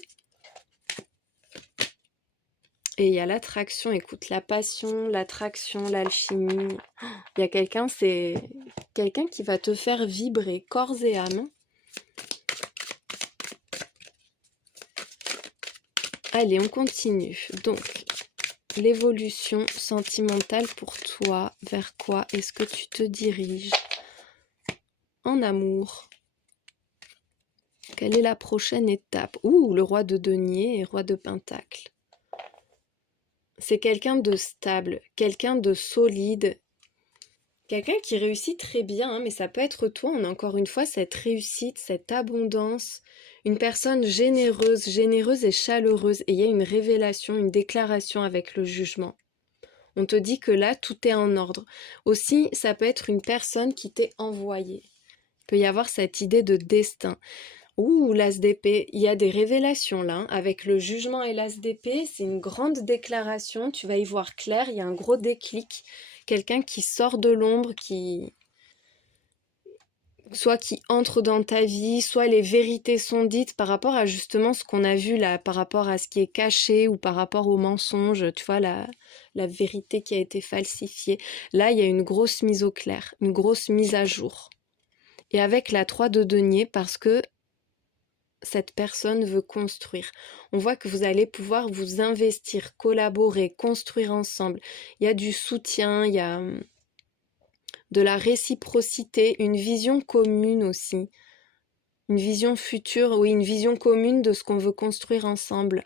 Et il y a l'attraction. Écoute, la passion, l'attraction, l'alchimie. Il y a quelqu'un, c'est quelqu'un qui va te faire vibrer corps et âme. Allez, on continue. Donc, l'évolution sentimentale pour toi, vers quoi est-ce que tu te diriges? en amour? Quelle est la prochaine étape? Ouh, le roi de denier et roi de pentacle. C'est quelqu'un de stable, quelqu'un de solide, quelqu'un qui réussit très bien, hein, mais ça peut être toi. On a encore une fois cette réussite, cette abondance, une personne généreuse, généreuse et chaleureuse. Et il y a une révélation, une déclaration avec le jugement. On te dit que là, tout est en ordre. Aussi, ça peut être une personne qui t'est envoyée. Il peut y avoir cette idée de destin. Ouh, l'as d'épée, il y a des révélations là, hein. Avec le jugement et l'as d'épée, c'est une grande déclaration, tu vas y voir clair, il y a un gros déclic, quelqu'un qui sort de l'ombre, soit qui entre dans ta vie, soit les vérités sont dites par rapport à justement ce qu'on a vu là, par rapport à ce qui est caché ou par rapport au mensonge, tu vois, la vérité qui a été falsifiée. Là, il y a une grosse mise au clair, une grosse mise à jour. Et avec la 3 de denier, parce que cette personne veut construire. On voit que vous allez pouvoir vous investir, collaborer, construire ensemble. Il y a du soutien, il y a de la réciprocité, une vision commune aussi. Une vision future, oui, une vision commune de ce qu'on veut construire ensemble.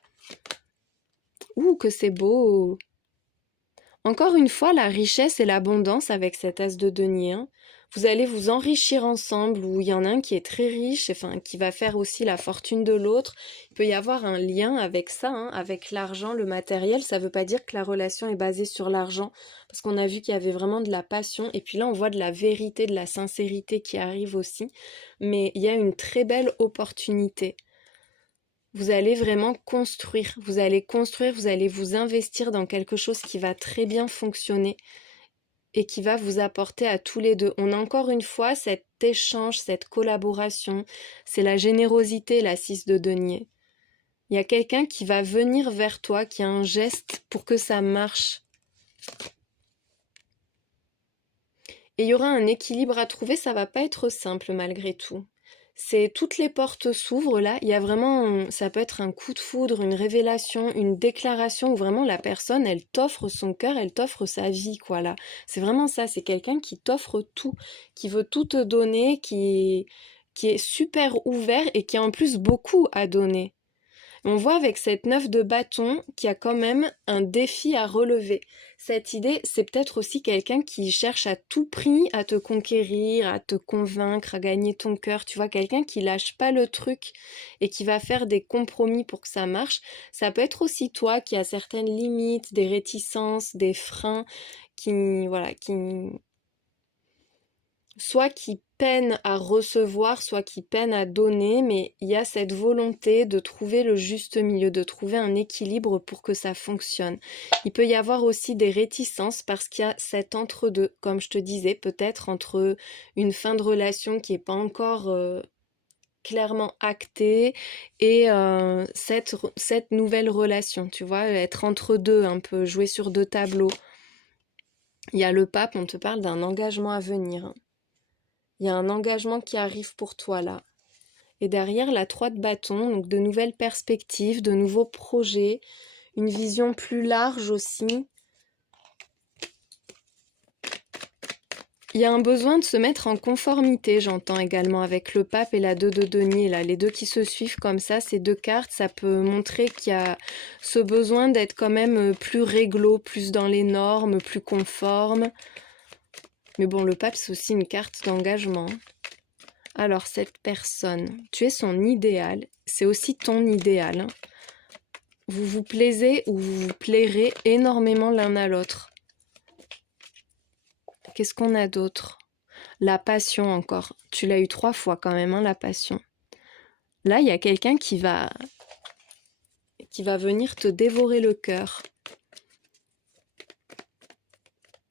Ouh, que c'est beau! Encore une fois, la richesse et l'abondance avec cet as de denier, hein. Vous allez vous enrichir ensemble, où il y en a un qui est très riche, enfin, qui va faire aussi la fortune de l'autre. Il peut y avoir un lien avec ça, hein, avec l'argent, le matériel. Ça ne veut pas dire que la relation est basée sur l'argent, parce qu'on a vu qu'il y avait vraiment de la passion. Et puis là, on voit de la vérité, de la sincérité qui arrive aussi. Mais il y a une très belle opportunité. Vous allez vraiment construire, vous allez vous investir dans quelque chose qui va très bien fonctionner et qui va vous apporter à tous les deux. On a encore une fois cet échange, cette collaboration, c'est la générosité, la 6 de denier. Il y a quelqu'un qui va venir vers toi, qui a un geste pour que ça marche. Et il y aura un équilibre à trouver, ça va pas être simple malgré tout. C'est toutes les portes s'ouvrent là, il y a vraiment, ça peut être un coup de foudre, une révélation, une déclaration où vraiment la personne, elle t'offre son cœur, elle t'offre sa vie, quoi, là. C'est vraiment ça, c'est quelqu'un qui t'offre tout, qui veut tout te donner, qui est super ouvert et qui a en plus beaucoup à donner. On voit avec cette 9 de bâton qu'il y a quand même un défi à relever. Cette idée, c'est peut-être aussi quelqu'un qui cherche à tout prix à te conquérir, à te convaincre, à gagner ton cœur. Tu vois, quelqu'un qui lâche pas le truc et qui va faire des compromis pour que ça marche. Ça peut être aussi toi qui as certaines limites, des réticences, des freins, soit qui peinent à recevoir, soit qui peinent à donner, mais il y a cette volonté de trouver le juste milieu, de trouver un équilibre pour que ça fonctionne. Il peut y avoir aussi des réticences parce qu'il y a cet entre-deux, comme je te disais, peut-être entre une fin de relation qui n'est pas encore clairement actée et cette nouvelle relation, tu vois, être entre deux, un peu jouer sur deux tableaux. Il y a le pape, on te parle d'un engagement à venir. Il y a un engagement qui arrive pour toi là. Et derrière la 3 de bâton, donc de nouvelles perspectives, de nouveaux projets, une vision plus large aussi. Il y a un besoin de se mettre en conformité, j'entends également, avec le pape et la 2 de denier. Là. Les deux qui se suivent comme ça, ces deux cartes, ça peut montrer qu'il y a ce besoin d'être quand même plus réglo, plus dans les normes, plus conforme. Mais bon, le pape, c'est aussi une carte d'engagement. Alors, cette personne, tu es son idéal, c'est aussi ton idéal. Hein. Vous vous plaisez ou vous vous plairez énormément l'un à l'autre. Qu'est-ce qu'on a d'autre? La passion encore. Tu l'as eu 3 fois quand même, hein, la passion. Là, il y a quelqu'un qui va venir te dévorer le cœur.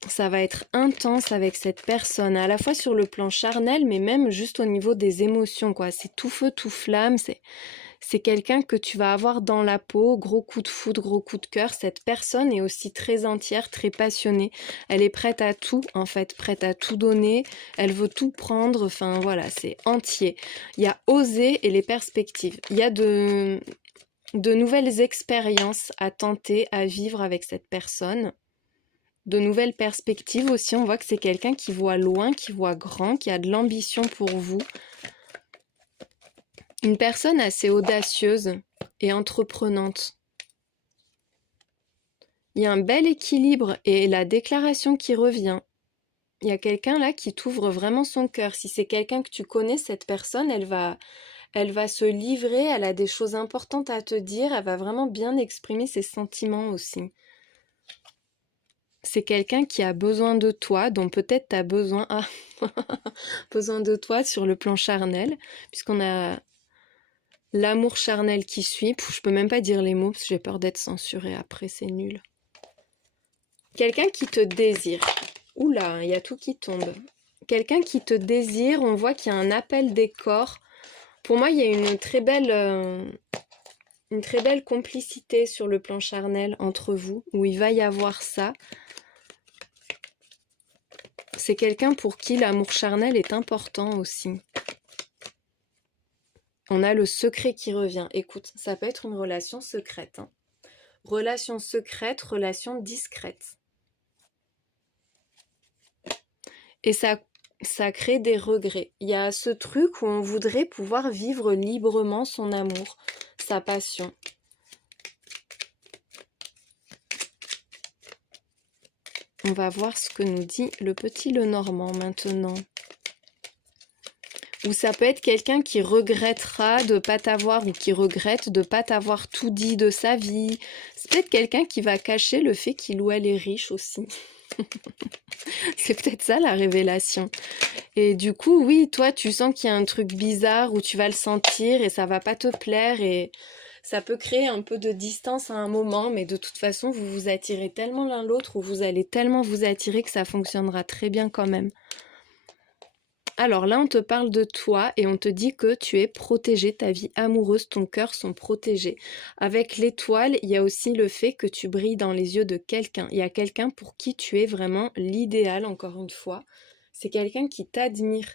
Ça va être intense avec cette personne, à la fois sur le plan charnel, mais même juste au niveau des émotions, quoi. C'est tout feu, tout flamme, c'est quelqu'un que tu vas avoir dans la peau, gros coup de foudre, gros coup de cœur. Cette personne est aussi très entière, très passionnée. Elle est prête à tout, en fait, prête à tout donner. Elle veut tout prendre, enfin voilà, c'est entier. Il y a oser et les perspectives. Il y a de nouvelles expériences à tenter, à vivre avec cette personne. de nouvelles perspectives aussi. On voit que c'est quelqu'un qui voit loin, qui voit grand, qui a de l'ambition pour vous. Une personne assez audacieuse et entreprenante. Il y a un bel équilibre et la déclaration qui revient. Il y a quelqu'un là qui t'ouvre vraiment son cœur. Si c'est quelqu'un que tu connais, cette personne, elle va se livrer, elle a des choses importantes à te dire, elle va vraiment bien exprimer ses sentiments aussi. C'est quelqu'un qui a besoin de toi, dont peut-être tu as besoin, besoin de toi sur le plan charnel, puisqu'on a l'amour charnel qui suit. Je peux même pas dire les mots, parce que j'ai peur d'être censurée après, c'est nul. Quelqu'un qui te désire. Oula, il y a tout qui tombe. Quelqu'un qui te désire, on voit qu'il y a un appel des corps. Pour moi, il y a une très belle complicité sur le plan charnel entre vous, où il va y avoir ça. C'est quelqu'un pour qui l'amour charnel est important aussi. On a le secret qui revient. Écoute, ça peut être une relation secrète. Hein. Relation secrète, relation discrète. Et ça crée des regrets. Il y a ce truc où on voudrait pouvoir vivre librement son amour, sa passion. On va voir ce que nous dit le petit Lenormand maintenant. Ou ça peut être quelqu'un qui regrettera de ne pas t'avoir, ou qui regrette de ne pas t'avoir tout dit de sa vie. C'est peut-être quelqu'un qui va cacher le fait qu'il ou elle est riche aussi. C'est peut-être ça la révélation. Et du coup, oui, toi, tu sens qu'il y a un truc bizarre où tu vas le sentir et ça va pas te plaire et ça peut créer un peu de distance à un moment, mais de toute façon, vous vous attirez tellement l'un l'autre ou vous allez tellement vous attirer que ça fonctionnera très bien quand même. Alors là, on te parle de toi et on te dit que tu es protégé, ta vie amoureuse, ton cœur sont protégés. Avec l'étoile, il y a aussi le fait que tu brilles dans les yeux de quelqu'un. Il y a quelqu'un pour qui tu es vraiment l'idéal, encore une fois. C'est quelqu'un qui t'admire,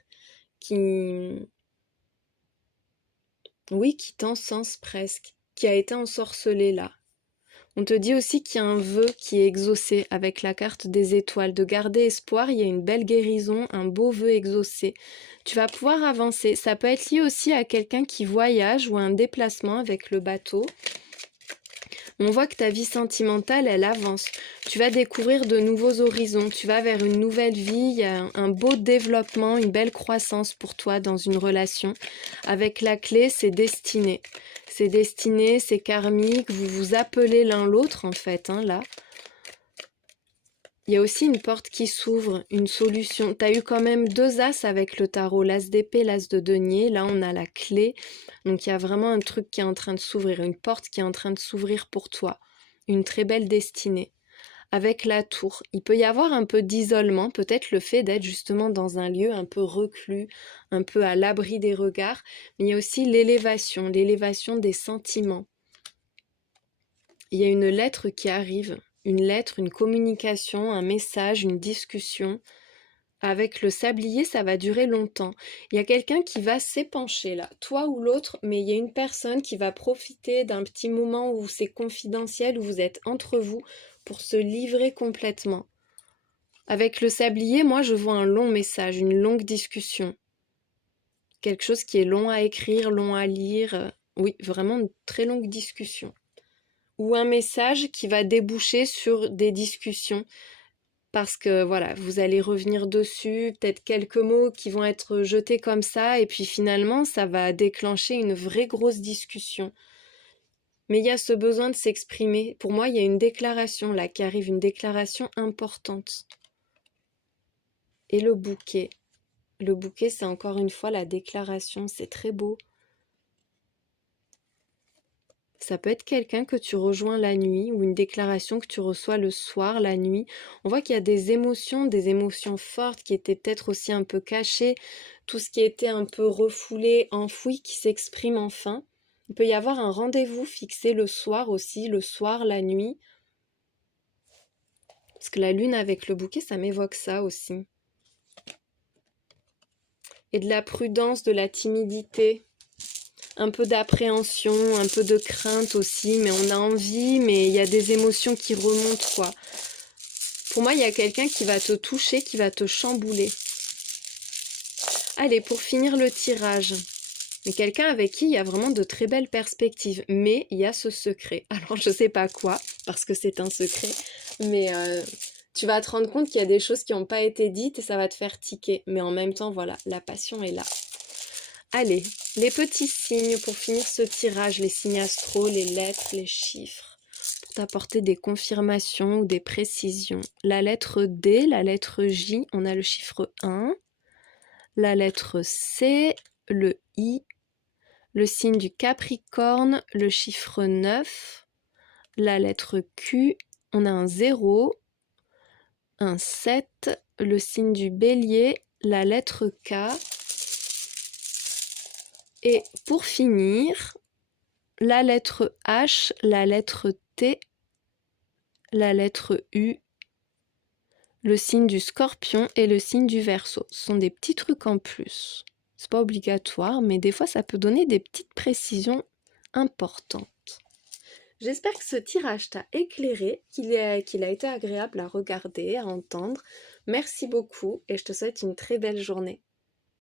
qui t'encense presque, qui a été ensorcelé là. On te dit aussi qu'il y a un vœu qui est exaucé avec la carte des étoiles, de garder espoir, il y a une belle guérison, un beau vœu exaucé. Tu vas pouvoir avancer. Ça peut être lié aussi à quelqu'un qui voyage ou à un déplacement avec le bateau. On voit que ta vie sentimentale, elle avance. Tu vas découvrir de nouveaux horizons, tu vas vers une nouvelle vie, il y a un beau développement, une belle croissance pour toi dans une relation. Avec la clé, c'est destiné. C'est destiné, c'est karmique, vous vous appelez l'un l'autre en fait, hein, là. Il y a aussi une porte qui s'ouvre, une solution. Tu as eu quand même 2 as avec le tarot, l'as d'épée, l'as de denier. Là, on a la clé. Donc, il y a vraiment un truc qui est en train de s'ouvrir, une porte qui est en train de s'ouvrir pour toi. Une très belle destinée. Avec la tour, il peut y avoir un peu d'isolement, peut-être le fait d'être justement dans un lieu un peu reclus, un peu à l'abri des regards. Mais il y a aussi l'élévation des sentiments. Il y a une lettre qui arrive. Une lettre, une communication, un message, une discussion. Avec le sablier, ça va durer longtemps. Il y a quelqu'un qui va s'épancher là, toi ou l'autre, mais il y a une personne qui va profiter d'un petit moment où c'est confidentiel, où vous êtes entre vous, pour se livrer complètement. Avec le sablier, moi je vois un long message, une longue discussion. Quelque chose qui est long à écrire, long à lire. Oui, vraiment une très longue discussion. Ou un message qui va déboucher sur des discussions parce que voilà, vous allez revenir dessus, peut-être quelques mots qui vont être jetés comme ça et puis finalement ça va déclencher une vraie grosse discussion. Mais il y a ce besoin de s'exprimer. Pour moi, il y a une déclaration là qui arrive, une déclaration importante. Et le bouquet. Le bouquet, c'est encore une fois la déclaration, c'est très beau. Ça peut être quelqu'un que tu rejoins la nuit ou une déclaration que tu reçois le soir, la nuit. On voit qu'il y a des émotions fortes qui étaient peut-être aussi un peu cachées, tout ce qui était un peu refoulé, enfoui, qui s'exprime enfin. Il peut y avoir un rendez-vous fixé le soir aussi, le soir, la nuit. Parce que la lune avec le bouquet, ça m'évoque ça aussi. Et de la prudence, de la timidité. Un peu d'appréhension, un peu de crainte aussi, mais on a envie, mais il y a des émotions qui remontent, quoi. pour moi, il y a quelqu'un qui va te toucher, qui va te chambouler. Allez, pour finir le tirage, mais quelqu'un avec qui il y a vraiment de très belles perspectives, mais il y a ce secret. Alors, je sais pas quoi, parce que c'est un secret, mais tu vas te rendre compte qu'il y a des choses qui n'ont pas été dites et ça va te faire tiquer. Mais en même temps, voilà, la passion est là. Allez, les petits signes pour finir ce tirage, les signes astro, les lettres, les chiffres, pour t'apporter des confirmations ou des précisions. La lettre D, la lettre J, on a le chiffre 1, la lettre C, le I, le signe du Capricorne, le chiffre 9, la lettre Q, on a un 0, un 7, le signe du Bélier, la lettre K. Et pour finir, la lettre H, la lettre T, la lettre U, le signe du Scorpion et le signe du Verseau. Ce sont des petits trucs en plus. C'est pas obligatoire, mais des fois ça peut donner des petites précisions importantes. J'espère que ce tirage t'a éclairé, qu'il a été agréable à regarder, à entendre. Merci beaucoup et je te souhaite une très belle journée.